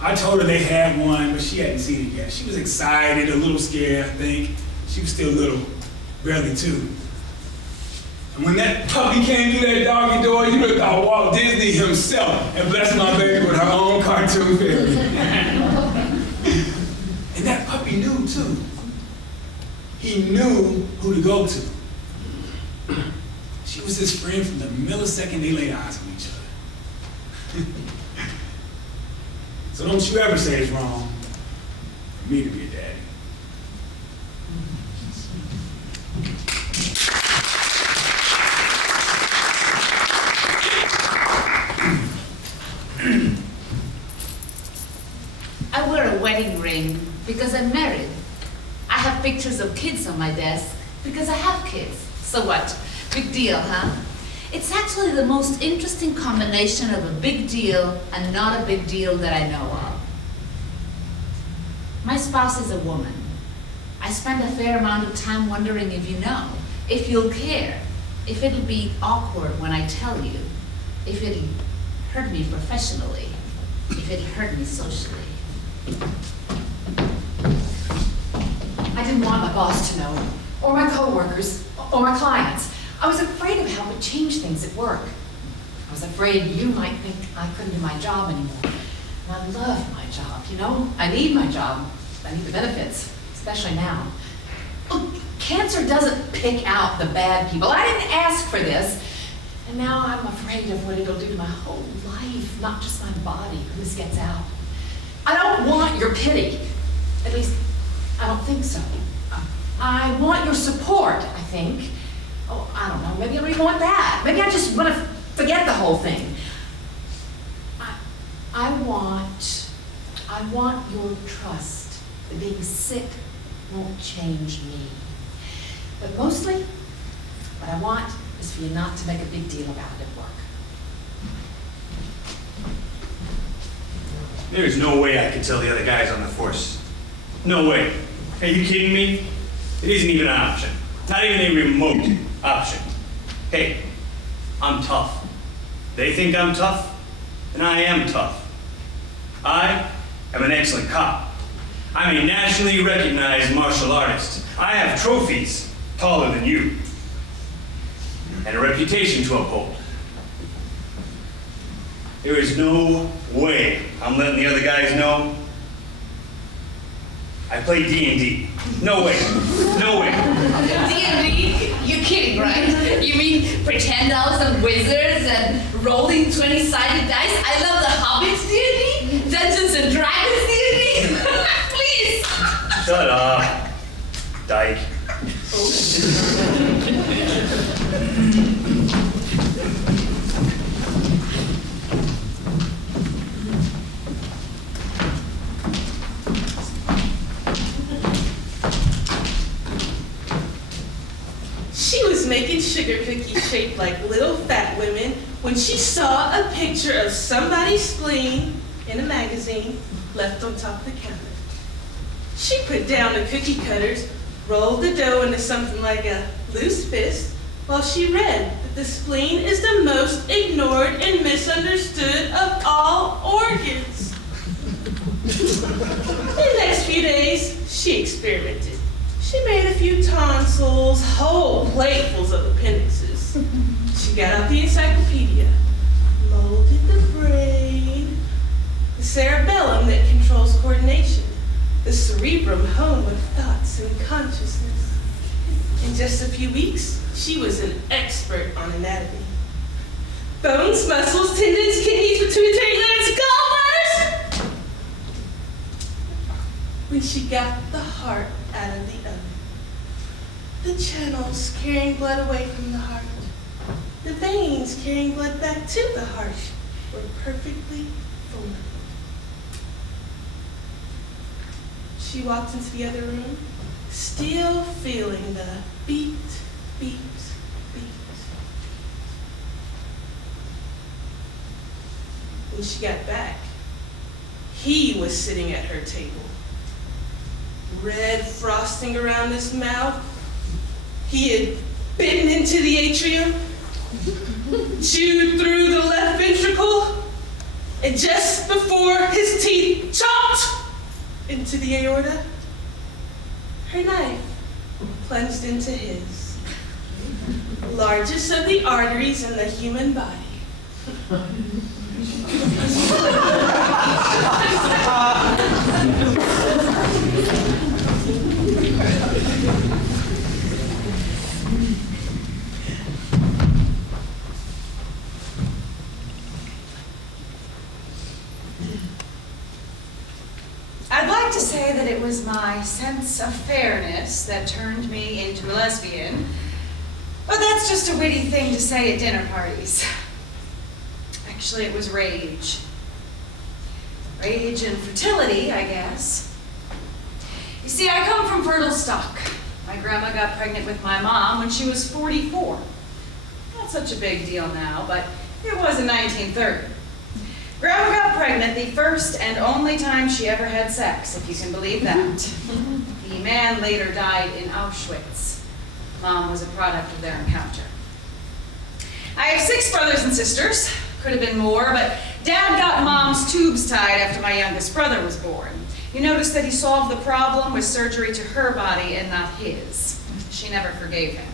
I told her they had one, but she hadn't seen it yet. She was excited, a little scared, I think. She was still little, barely 2. And when that puppy came through that doggy door, you would have thought Walt Disney himself had blessed my baby with her own cartoon fairy. And that puppy knew, too. He knew who to go to. She was his friend from the millisecond they laid eyes on each other. So don't you ever say it's wrong for me to be a daddy. I wear a wedding ring because I'm married. I have pictures of kids on my desk because I have kids. So what? Big deal, huh? It's actually the most interesting combination of a big deal and not a big deal that I know of. My spouse is a woman. I spend a fair amount of time wondering if you know, if you'll care, if it'll be awkward when I tell you, if it'll hurt me professionally, if it'll hurt me socially. I didn't want my boss to know, or my coworkers, or my clients. I was afraid of how it would change things at work. I was afraid you might think I couldn't do my job anymore. And I love my job, you know? I need my job. I need the benefits, especially now. Look, cancer doesn't pick out the bad people. I didn't ask for this. And now I'm afraid of what it'll do to my whole life, not just my body, when this gets out. your pity. At least, I don't think so. I want your support, I think. Oh, I don't know, maybe I don't even want that. Maybe I just want to forget the whole thing. I want your trust that being sick won't change me. But mostly, what I want is for you not to make a big deal about it at work. There is no way I can tell the other guys on the force. No way. Are you kidding me? It isn't even an option. Not even a remote option. Hey, I'm tough. They think I'm tough, and I am tough. I am an excellent cop. I'm a nationally recognized martial artist. I have trophies taller than you, and a reputation to uphold. There is no way I'm letting the other guys know I play D&D. No way. No way. D&D? You're kidding, right? You mean pretend elves and wizards and rolling 20-sided dice? I love the Hobbits D&D, Dungeons and Dragons D&D. Please. Shut up, dyke. She was making sugar cookies shaped like little fat women when she saw a picture of somebody's spleen in a magazine left on top of the counter. She put down the cookie cutters, rolled the dough into something like a loose fist, while she read that the spleen is the most ignored and misunderstood of all organs. In the next few days, she experimented. She made a few tonsils, whole platefuls of appendixes. She got out the encyclopedia, molded the brain, the cerebellum that controls coordination, the cerebrum home of thoughts and consciousness. In just a few weeks, she was an expert on anatomy. Bones, muscles, tendons, kidneys, pituitary glands, gallbladders! When she got the heart out of the oven, the channels carrying blood away from the heart, the veins carrying blood back to the heart were perfectly formed. She walked into the other room, still feeling the beat, beat, beat. When she got back, he was sitting at her table. Red frosting around his mouth. He had bitten into the atrium, chewed through the left ventricle, and just before his teeth chopped into the aorta, her knife plunged into his, largest of the arteries in the human body. I'd like to say that it was my sense of fairness that turned me into a lesbian, but that's just a witty thing to say at dinner parties. Actually, it was rage. Rage and fertility, I guess. You see, I come from fertile stock. My grandma got pregnant with my mom when she was 44. Not such a big deal now, but it was in 1930. Grandma got pregnant the first and only time she ever had sex, if you can believe that. The man later died in Auschwitz. Mom was a product of their encounter. I have 6 brothers and sisters. Could have been more, but Dad got Mom's tubes tied after my youngest brother was born. You notice that he solved the problem with surgery to her body and not his. She never forgave him.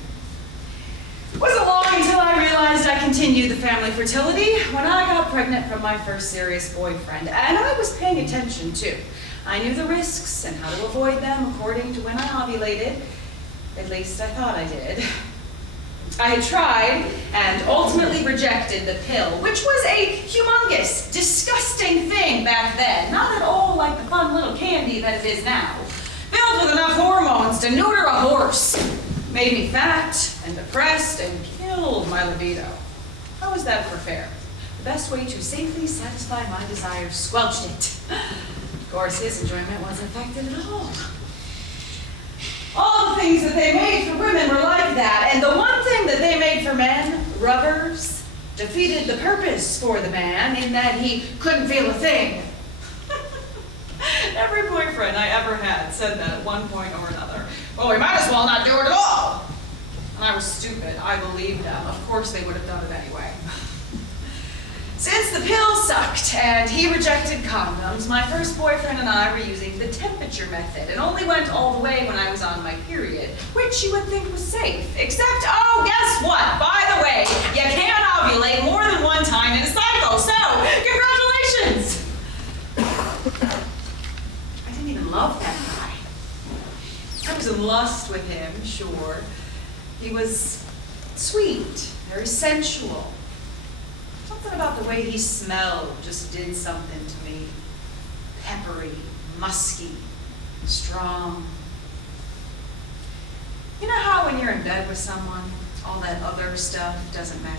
It wasn't long until I realized I continued the family fertility when I got pregnant from my first serious boyfriend, and I was paying attention too. I knew the risks and how to avoid them according to when I ovulated. At least I thought I did. I had tried and ultimately rejected the pill, which was a humongous, disgusting thing back then. Not at all like the fun little kid head of his now, filled with enough hormones to neuter a horse, made me fat and depressed and killed my libido. How is that for fair? The best way to safely satisfy my desires squelched it. Of course, his enjoyment wasn't affected at all. All the things that they made for women were like that, and the one thing that they made for men, rubbers, defeated the purpose for the man in that he couldn't feel a thing. Every boyfriend I ever had said that at one point or another. Well, we might as well not do it at all. And I was stupid. I believed them. Of course they would have done it anyway. Since the pill sucked and he rejected condoms, my first boyfriend and I were using the temperature method and only went all the way when I was on my period, which you would think was safe. Except, oh, guess what? By the way, you can't ovulate more than one time in a cycle, so congratulations! I didn't even love that guy. I was in lust with him, sure. He was sweet, very sensual. Something about the way he smelled just did something to me. Peppery, musky, strong. You know how when you're in bed with someone, all that other stuff doesn't matter?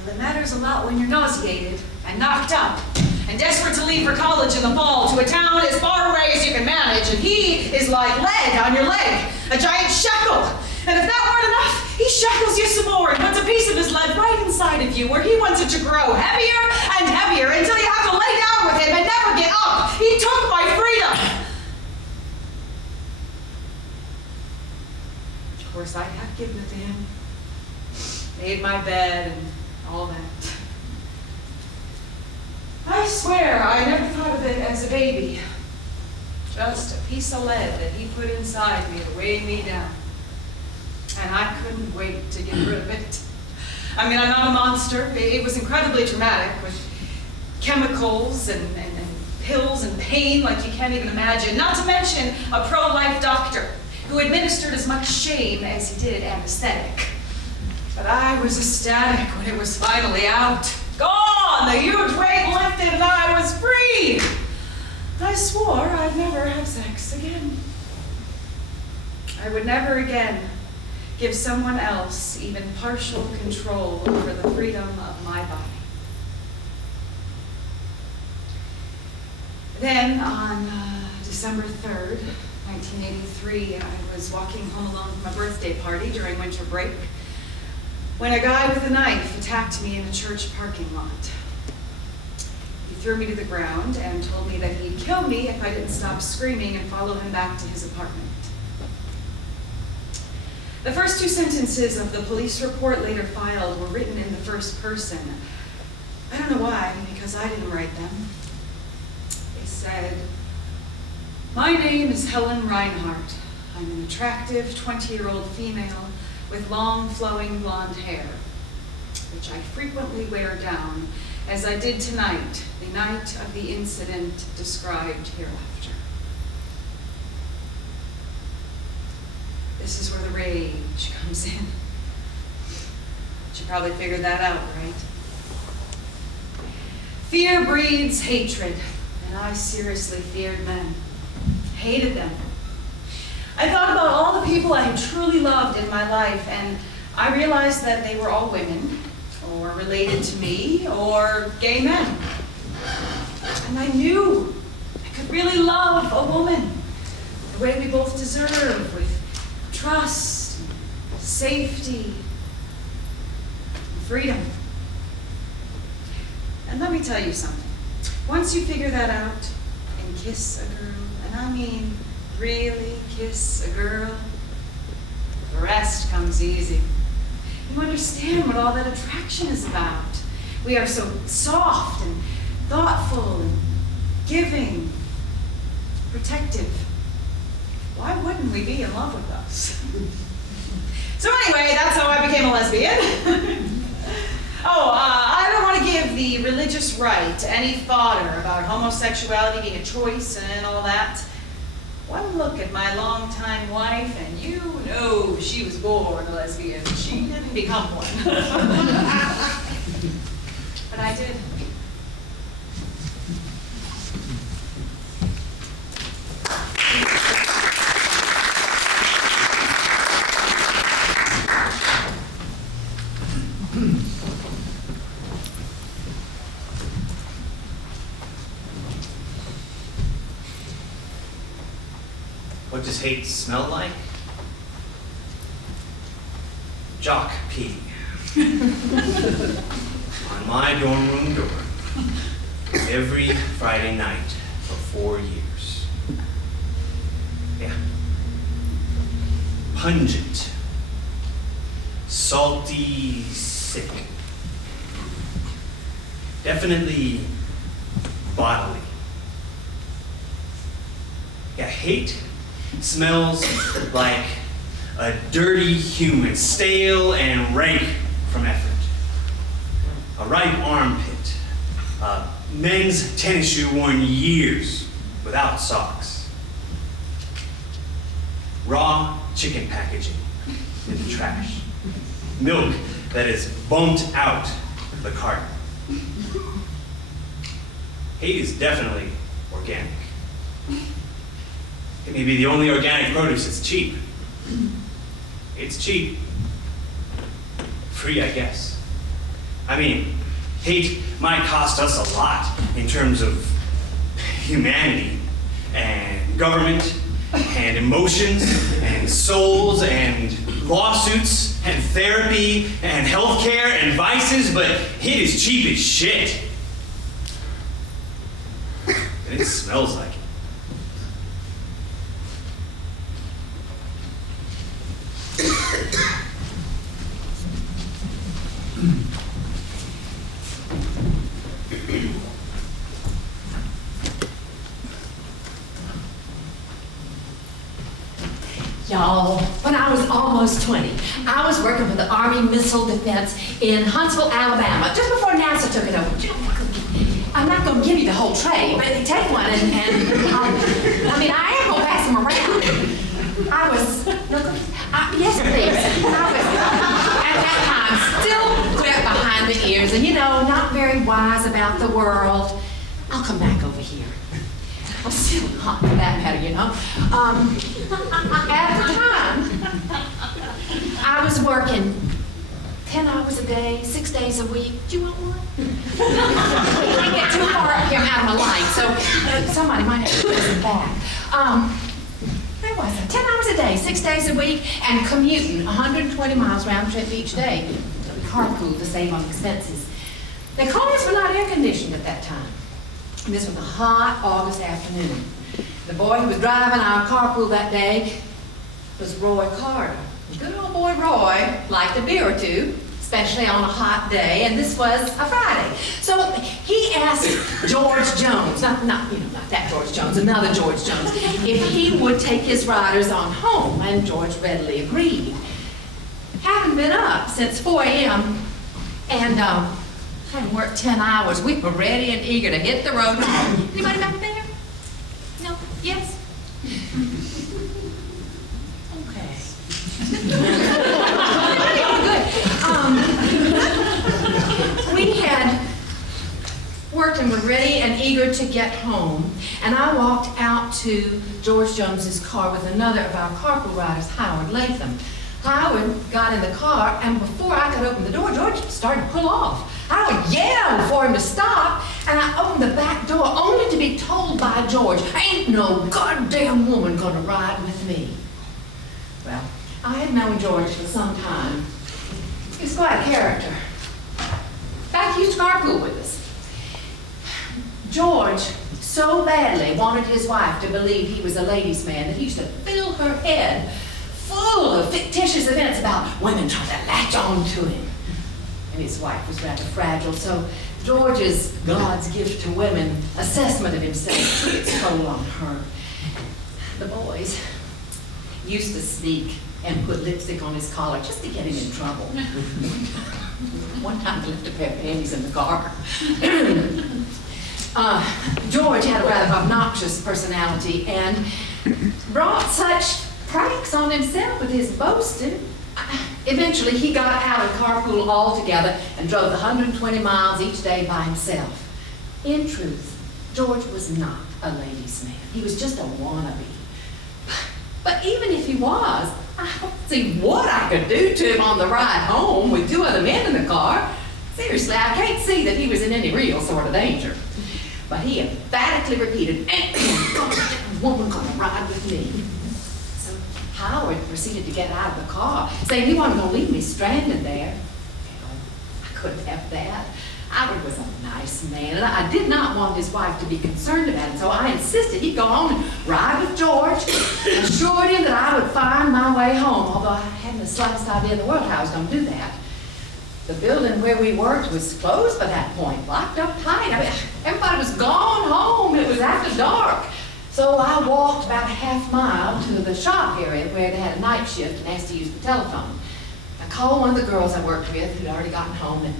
Well, it matters a lot when you're nauseated and knocked up and desperate to leave for college in the fall to a town as far away as you can manage, and he is like lead on your leg, a giant shackle. And if that weren't enough, he shackles you some more and puts a piece of his lead right inside of you where he wants it to grow heavier and heavier until you have to lay down with him and never get up. He took my freedom. Of course, I have given it to him. Made my bed and all that. I swear I never thought of it as a baby. Just a piece of lead that he put inside me to weigh me down. And I couldn't wait to get rid of it. I mean, I'm not a monster. It was incredibly traumatic with chemicals and pills and pain like you can't even imagine. Not to mention a pro-life doctor who administered as much shame as he did anesthetic. But I was ecstatic when it was finally out. Gone! The huge weight lifted and I was free! I swore I'd never have sex again. I would never again give someone else even partial control over the freedom of my body. Then on December 3rd, 1983, I was walking home alone from a birthday party during winter break when a guy with a knife attacked me in a church parking lot. He threw me to the ground and told me that he'd kill me if I didn't stop screaming and follow him back to his apartment. The first two sentences of the police report later filed were written in the first person. I don't know why, because I didn't write them. They said, "My name is Helen Reinhardt. I'm an attractive 20-year-old female with long flowing blonde hair, which I frequently wear down, as I did tonight, the night of the incident described hereafter." This is where the rage comes in. You probably figured that out, right? Fear breeds hatred, and I seriously feared men. Hated them. I thought about all the people I had truly loved in my life, and I realized that they were all women, or related to me, or gay men. And I knew I could really love a woman the way we both deserve, with trust, safety, freedom. And let me tell you something. Once you figure that out and kiss a girl, and I mean really kiss a girl, the rest comes easy. You understand what all that attraction is about. We are so soft and thoughtful and giving, protective. Why wouldn't we be in love with us? So anyway, that's how I became a lesbian. I don't want to give the religious right any fodder about homosexuality being a choice and all that. One look at my longtime wife and you know she was born a lesbian. She didn't become one. But I did. What does hate smell like? Jock pee. On my dorm room door. Every Friday night for 4 years. Yeah. Pungent. Salty, sick. Definitely bodily. Yeah, hate smells like a dirty human, stale and rank from effort. A ripe armpit. A men's tennis shoe worn years without socks. Raw chicken packaging in the trash. Milk that is bumped out the carton. Hate is definitely organic. It may be the only organic produce that's cheap. It's cheap. Free, I guess. I mean, hate might cost us a lot in terms of humanity and government and emotions and souls and lawsuits and therapy and healthcare and vices, but hate is cheap as shit. And it smells like it. Y'all, when I was almost 20, I was working for the Army Missile Defense in Huntsville, Alabama, just before NASA took it over. I'm not going to give you the whole tray, but take one and I mean, I am going to pass them around. I was, yes please, I was, at that time, still wet behind the ears and, you know, not very wise about the world. I'll come back over here. I'm still hot for that matter, you know. At the time, I was working 10 hours a day, 6 days a week. Do you want one? I can't get too far up here out of my light, so somebody might have to listen back. Where was I? 10 hours a day, 6 days a week, and commuting 120 miles round trip each day. We carpooled to save on expenses. The cars were not air conditioned at that time. And this was a hot August afternoon. The boy who was driving our carpool that day was Roy Carter. Good old boy Roy liked a beer or two, especially on a hot day, and this was a Friday. So he asked George Jones, not that George Jones, another George Jones, if he would take his riders on home, and George readily agreed. Having been up since 4 a.m. and having worked 10 hours, we were ready and eager to hit the road home. Anybody back there? No? Yes? Okay. Good. We had worked and were ready and eager to get home, and I walked out to George Jones's car with another of our carpool riders, Howard Latham. Howard got in the car, and before I could open the door, George started to pull off. I would yell for him to stop, and I opened the back door only to be told by George, ain't no goddamn woman gonna ride with me. Well, I had known George for some time. He was quite a character. In fact, he used to carpool with us. George so badly wanted his wife to believe he was a ladies' man that he used to fill her head full of fictitious events about women trying to latch on to him. And his wife was rather fragile, so George's God's gift to women assessment of himself took its toll on her. The boys used to sneak and put lipstick on his collar just to get him in trouble. One time he left a pair of panties in the car. George had a rather obnoxious personality and brought such pranks on himself with his boasting. Eventually, he got out of carpool altogether and drove the 120 miles each day by himself. In truth, George was not a ladies' man. He was just a wannabe. But even if he was, I don't see what I could do to him on the ride home with 2 other men in the car. Seriously, I can't see that he was in any real sort of danger. But he emphatically repeated, ain't no goddamn woman gonna ride with me. Howard proceeded to get out of the car, saying he wasn't going to leave me stranded there. Well, I couldn't have that. Howard was a nice man, and I did not want his wife to be concerned about it, so I insisted he'd go home and ride with George, and assured him that I would find my way home, although I hadn't the slightest idea in the world how I was going to do that. The building where we worked was closed by that point, locked up tight. I mean, everybody was gone home. It was after dark. So I walked about a half mile to the shop area where they had a night shift and asked to use the telephone. I called one of the girls I worked with who'd already gotten home, and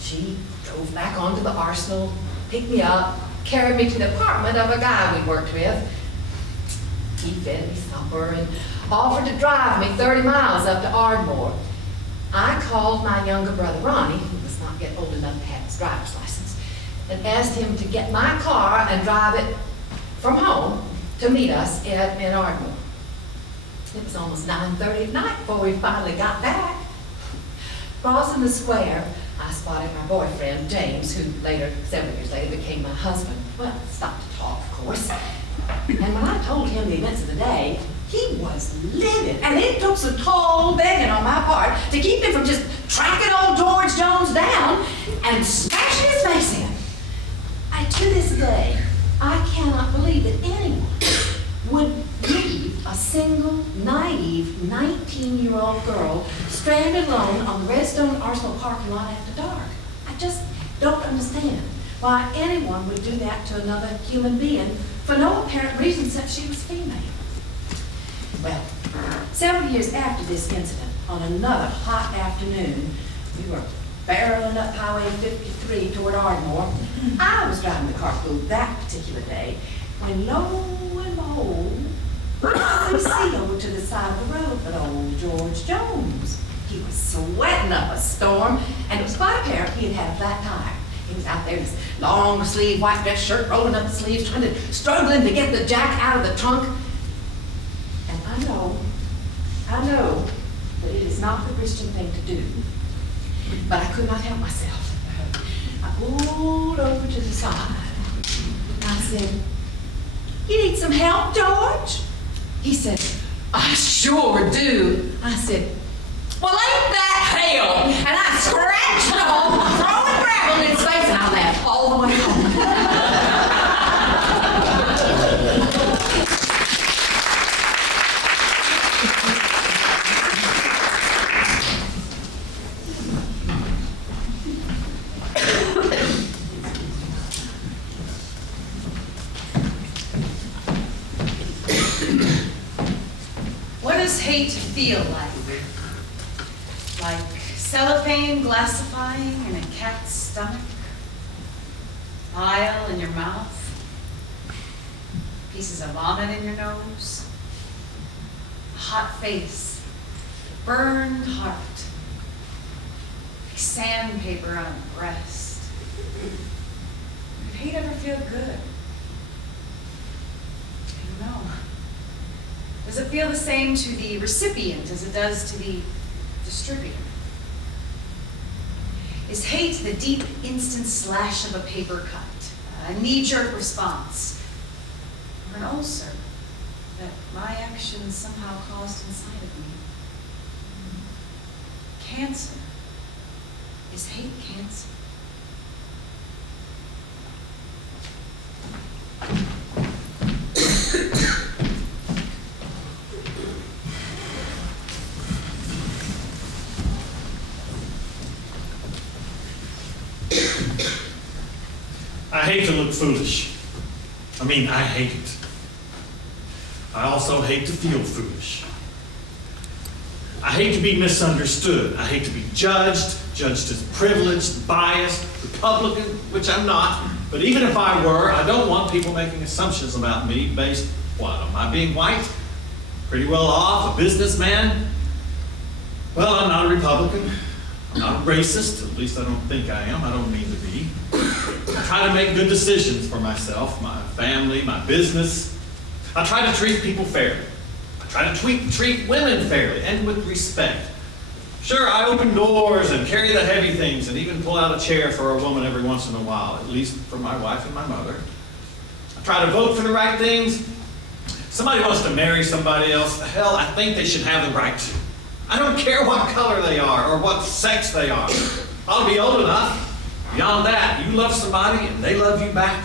she drove back onto the Arsenal, picked me up, carried me to the apartment of a guy we worked with. He fed me supper and offered to drive me 30 miles up to Ardmore. I called my younger brother, Ronnie, who was not yet old enough to have his driver's license, and asked him to get my car and drive it from home to meet us in Ardmore. It was almost 9:30 at night before we finally got back. Crossing the square, I spotted my boyfriend, James, who later, several years later, became my husband. Well, stopped to talk, of course. And when I told him the events of the day, he was livid. And it took some tall begging on my part to keep him from just tracking old George Jones down and smashing his face in. To this day, I cannot believe that anyone would leave a single, naive, 19-year-old girl stranded alone on the Redstone Arsenal parking lot after dark. I just don't understand why anyone would do that to another human being for no apparent reason except she was female. Well, several years after this incident, on another hot afternoon, we were barreling up Highway 53 toward Ardmore. I was driving the car through that particular day when lo and behold, I could see over to the side of the road but old George Jones. He was sweating up a storm, and it was quite apparent he had had a flat tire. He was out there in his long sleeve white dress shirt, rolling up the sleeves, struggling to get the jack out of the trunk. And I know that it is not the Christian thing to do, but I could not help myself. I pulled over to the side. I said, "You need some help, George?" He said, "I sure do." I said, "Well, ain't that hell?" And I scratched him off, throwing gravel in his face, and I laughed all the way home. What does hate feel like? Like cellophane glassifying in a cat's stomach? Bile in your mouth? Pieces of vomit in your nose? A hot face? A burned heart? Like sandpaper on a breast? Could hate ever feel good? I don't know. Does it feel the same to the recipient as it does to the distributor? Is hate the deep, instant slash of a paper cut, a knee-jerk response, or an ulcer that my actions somehow caused inside of me? Cancer. Is hate cancer? I hate to look foolish. I mean, I hate it. I also hate to feel foolish. I hate to be misunderstood. I hate to be judged as privileged, biased, Republican, which I'm not. But even if I were, I don't want people making assumptions about me based, what, on my being white? Pretty well off, a businessman? Well, I'm not a Republican. I'm not a racist, at least I don't think I am. I don't mean to be. I try to make good decisions for myself, my family, my business. I try to treat people fairly. I try to treat women fairly and with respect. Sure, I open doors and carry the heavy things and even pull out a chair for a woman every once in a while, at least for my wife and my mother. I try to vote for the right things, Somebody wants to marry somebody else, hell, I think they should have the right to. I don't care what color they are or what sex they are. I'll be old enough. Beyond that, you love somebody and they love you back.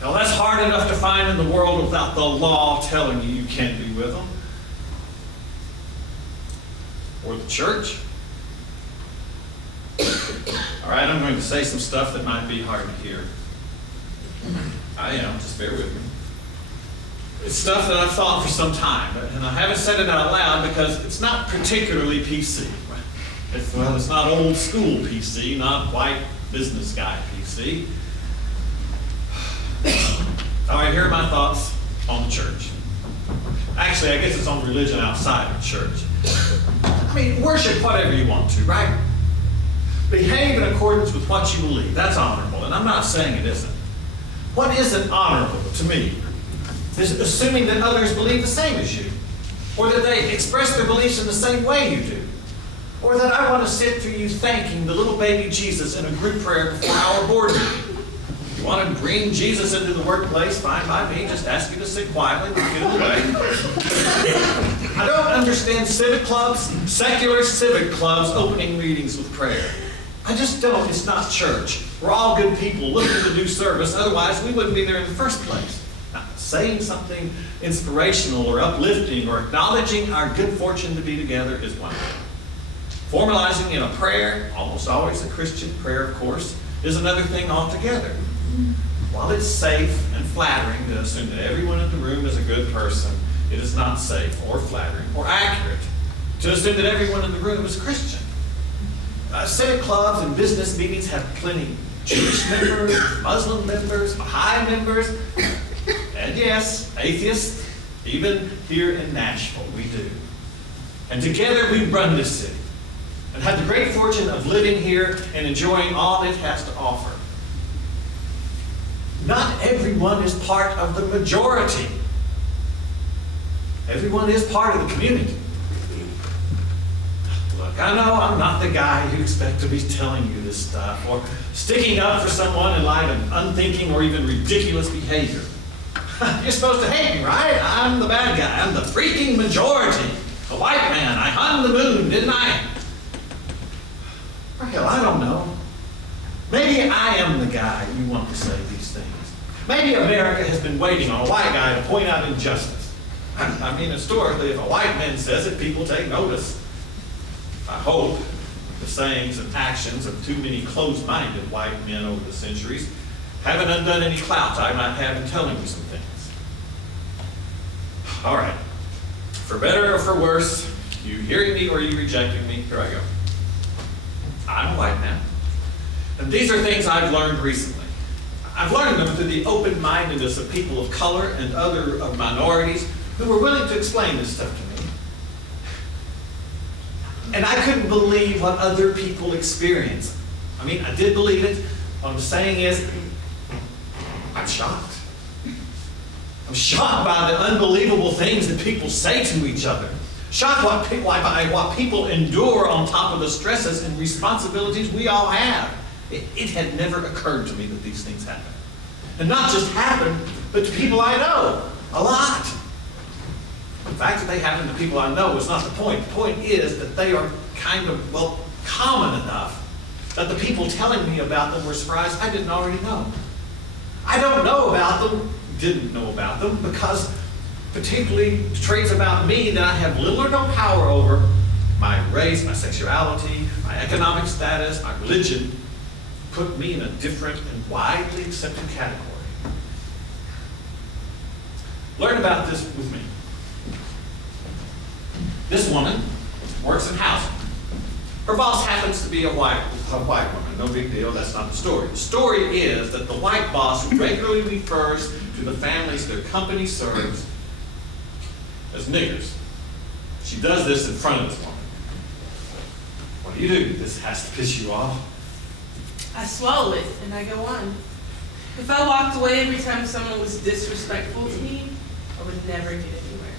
Hell, that's hard enough to find in the world without the law telling you can't be with them. Or the church. All right, I'm going to say some stuff that might be hard to hear. I am, just bear with me. It's stuff that I've thought for some time, and I haven't said it out loud because it's not particularly PC. It's not old school PC, not white business guy PC. All right, here are my thoughts on the church. Actually, I guess it's on religion outside of church. I mean, worship whatever you want to, right? Behave in accordance with what you believe. That's honorable, and I'm not saying it isn't. What isn't honorable to me is assuming that others believe the same as you, or that they express their beliefs in the same way you do, or that I want to sit through you thanking the little baby Jesus in a group prayer before our board meeting. If you want to bring Jesus into the workplace, fine by me. Just ask you to sit quietly and get away. I don't understand civic clubs, secular civic clubs opening meetings with prayer. I just don't. It's not church. We're all good people looking to do service. Otherwise, we wouldn't be there in the first place. Now, saying something inspirational or uplifting or acknowledging our good fortune to be together is one thing. Formalizing in a prayer, almost always a Christian prayer, of course, is another thing altogether. While it's safe and flattering to assume that everyone in the room is a good person, it is not safe or flattering or accurate to assume that everyone in the room is Christian. Civic clubs and business meetings have plenty Jewish members, Muslim members, Baha'i members, and yes, atheists, even here in Nashville, we do. And together we run this city and have the great fortune of living here and enjoying all it has to offer. Not everyone is part of the majority. Everyone is part of the community. Look, I know I'm not the guy you expect to be telling you this stuff or sticking up for someone in light of unthinking or even ridiculous behavior. You're supposed to hate me, right? I'm the bad guy. I'm the freaking majority. A white man. I hung the moon, didn't I? Or hell, I don't know. Maybe I am the guy you want to say these things. Maybe America has been waiting on a white guy to point out injustice. I mean, historically, if a white man says it, people take notice. I hope the sayings and actions of too many closed-minded white men over the centuries haven't undone any clout I might have in telling you some things. All right. For better or for worse, you hearing me or you rejecting me, here I go. I'm a white man. And these are things I've learned recently. I've learned them through the open-mindedness of people of color and other minorities who were willing to explain this stuff to me. And I couldn't believe what other people experience. I mean, I did believe it. What I'm saying is, I'm shocked. I'm shocked by the unbelievable things that people say to each other. Shocked by what people endure on top of the stresses and responsibilities we all have. It had never occurred to me that these things happen. And not just happen, but to people I know. A lot. The fact that they happen to people I know is not the point. The point is that they are kind of, well, common enough that the people telling me about them were surprised I didn't already know. I don't know about them, didn't know about them, because particularly traits about me that I have little or no power over, my race, my sexuality, my economic status, my religion, put me in a different and widely accepted category. Learn about this with me. This woman works in housing. Her boss happens to be a white woman. No big deal, that's not the story. The story is that the white boss regularly refers to the families their company serves as niggers. She does this in front of this woman. What do? This has to piss you off. I swallow it and I go on. If I walked away every time someone was disrespectful to me, I would never get anywhere.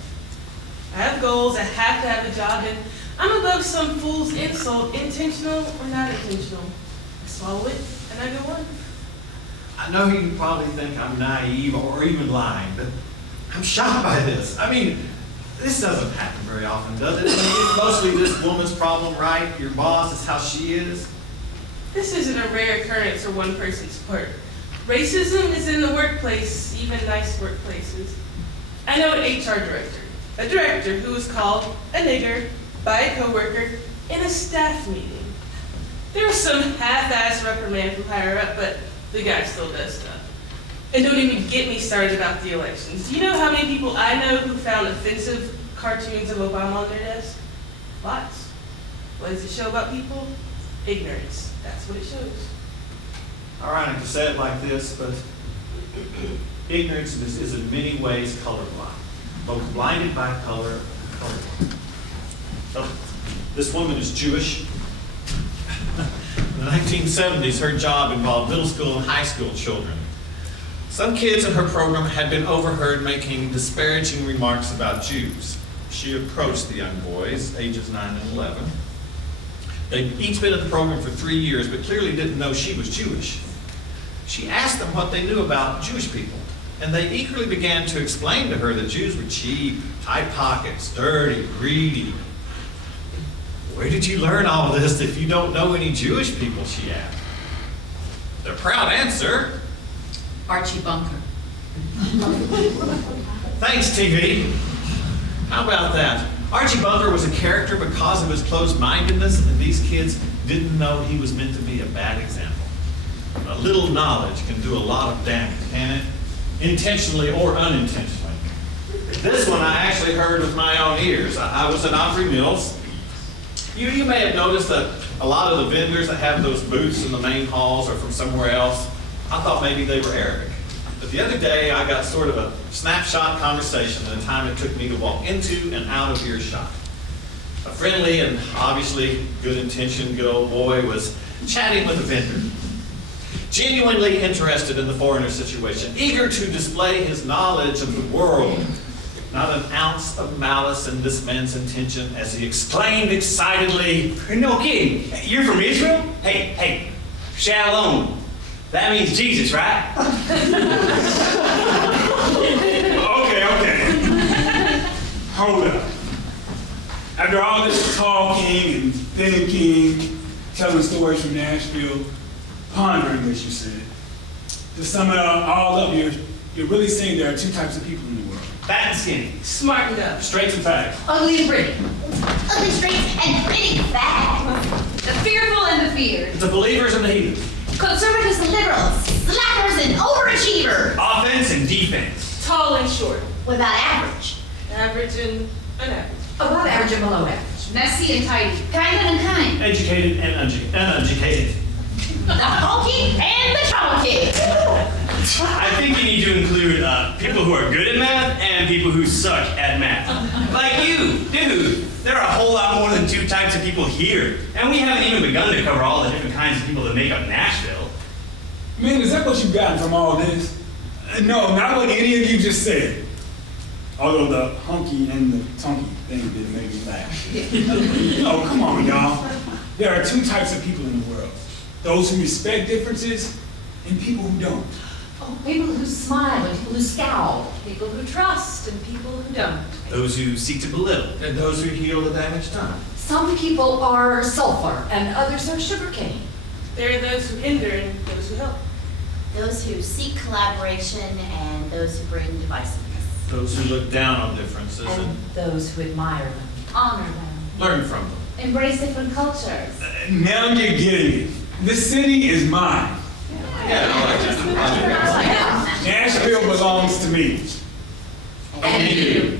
I have goals, I have to have a job, and I'm above some fool's insult, intentional or not intentional. I swallow it and I go on. I know you probably think I'm naive or even lying, but I'm shocked by this. I mean, this doesn't happen very often, does it? I mean, it's mostly this woman's problem, right? Your boss is how she is. This isn't a rare occurrence for one person's part. Racism is in the workplace, even nice workplaces. I know an HR director, a director who was called a nigger by a coworker in a staff meeting. There was some half-ass reprimand from higher up, but the guy still does stuff. And don't even get me started about the elections. Do you know how many people I know who found offensive cartoons of Obama on their desk? Lots. What does it show about people? Ignorance. That's what it shows. All right, I can say it like this, but ignorance is in many ways colorblind. Both blinded by color and colorblind. So, this woman is Jewish. In the 1970s, her job involved middle school and high school children. Some kids in her program had been overheard making disparaging remarks about Jews. She approached the young boys, ages 9 and 11. They'd each been in the program for 3 years, but clearly didn't know she was Jewish. She asked them what they knew about Jewish people, and they eagerly began to explain to her that Jews were cheap, tight pockets, dirty, greedy. Where did you learn all of this if you don't know any Jewish people, she asked. Their proud answer, Archie Bunker. thanks, TV. How about that? Archie Bunker was a character because of his closed-mindedness, and these kids didn't know he was meant to be a bad example. A little knowledge can do a lot of damage, can it? Intentionally or unintentionally. This one I actually heard with my own ears. I was at Opry Mills. You may have noticed that a lot of the vendors that have those booths in the main halls are from somewhere else. I thought maybe they were Arabic. But the other day, I got sort of a snapshot conversation in the time it took me to walk into and out of earshot. A friendly and obviously good-intentioned good old boy was chatting with a vendor, genuinely interested in the foreigner situation, eager to display his knowledge of the world, not an ounce of malice in this man's intention, as he exclaimed excitedly, No kidding. You're from Israel? Hey, Shalom. That means Jesus, right? Okay. Hold up. After all this talking and thinking, telling stories from Nashville, pondering what you said, to sum it all up, you're really saying there are two types of people in the world. Fat and skinny. Smart enough. straight and facts. Ugly and pretty. Ugly, straight, and pretty fat. The fearful and the feared. The believers and the heathens. Conservatives and liberals. Slackers and overachievers. Offense and defense. Tall and short. What about average? Average and unaverage. Above average and below average. Messy and tidy. Kind and unkind. Educated and uneducated. The honky and the chonky. I think you need to include people who are good at math and people who suck at math. Like you, dude. There are a whole lot more than two types of people here. And we haven't even begun to cover all the different kinds of people that make up Nashville. Man, is that what you've gotten from all this? No, not what any of you just said. Although the honky and the tonky thing did make me laugh. Oh, come on, y'all. There are two types of people in the world. Those who respect differences and people who don't. Oh, people who smile and people who scowl. People who trust and people who don't. Those who seek to belittle. And those who heal the damaged done. Some people are sulfur and others are sugarcane. There are those who hinder and those who help. Those who seek collaboration and those who bring divisiveness. Those who look down on differences And and those who admire them. Honor them. learn from them. Embrace different cultures. Now you're getting it. This city is mine. Yeah, I like that. Nashville belongs to me. And you.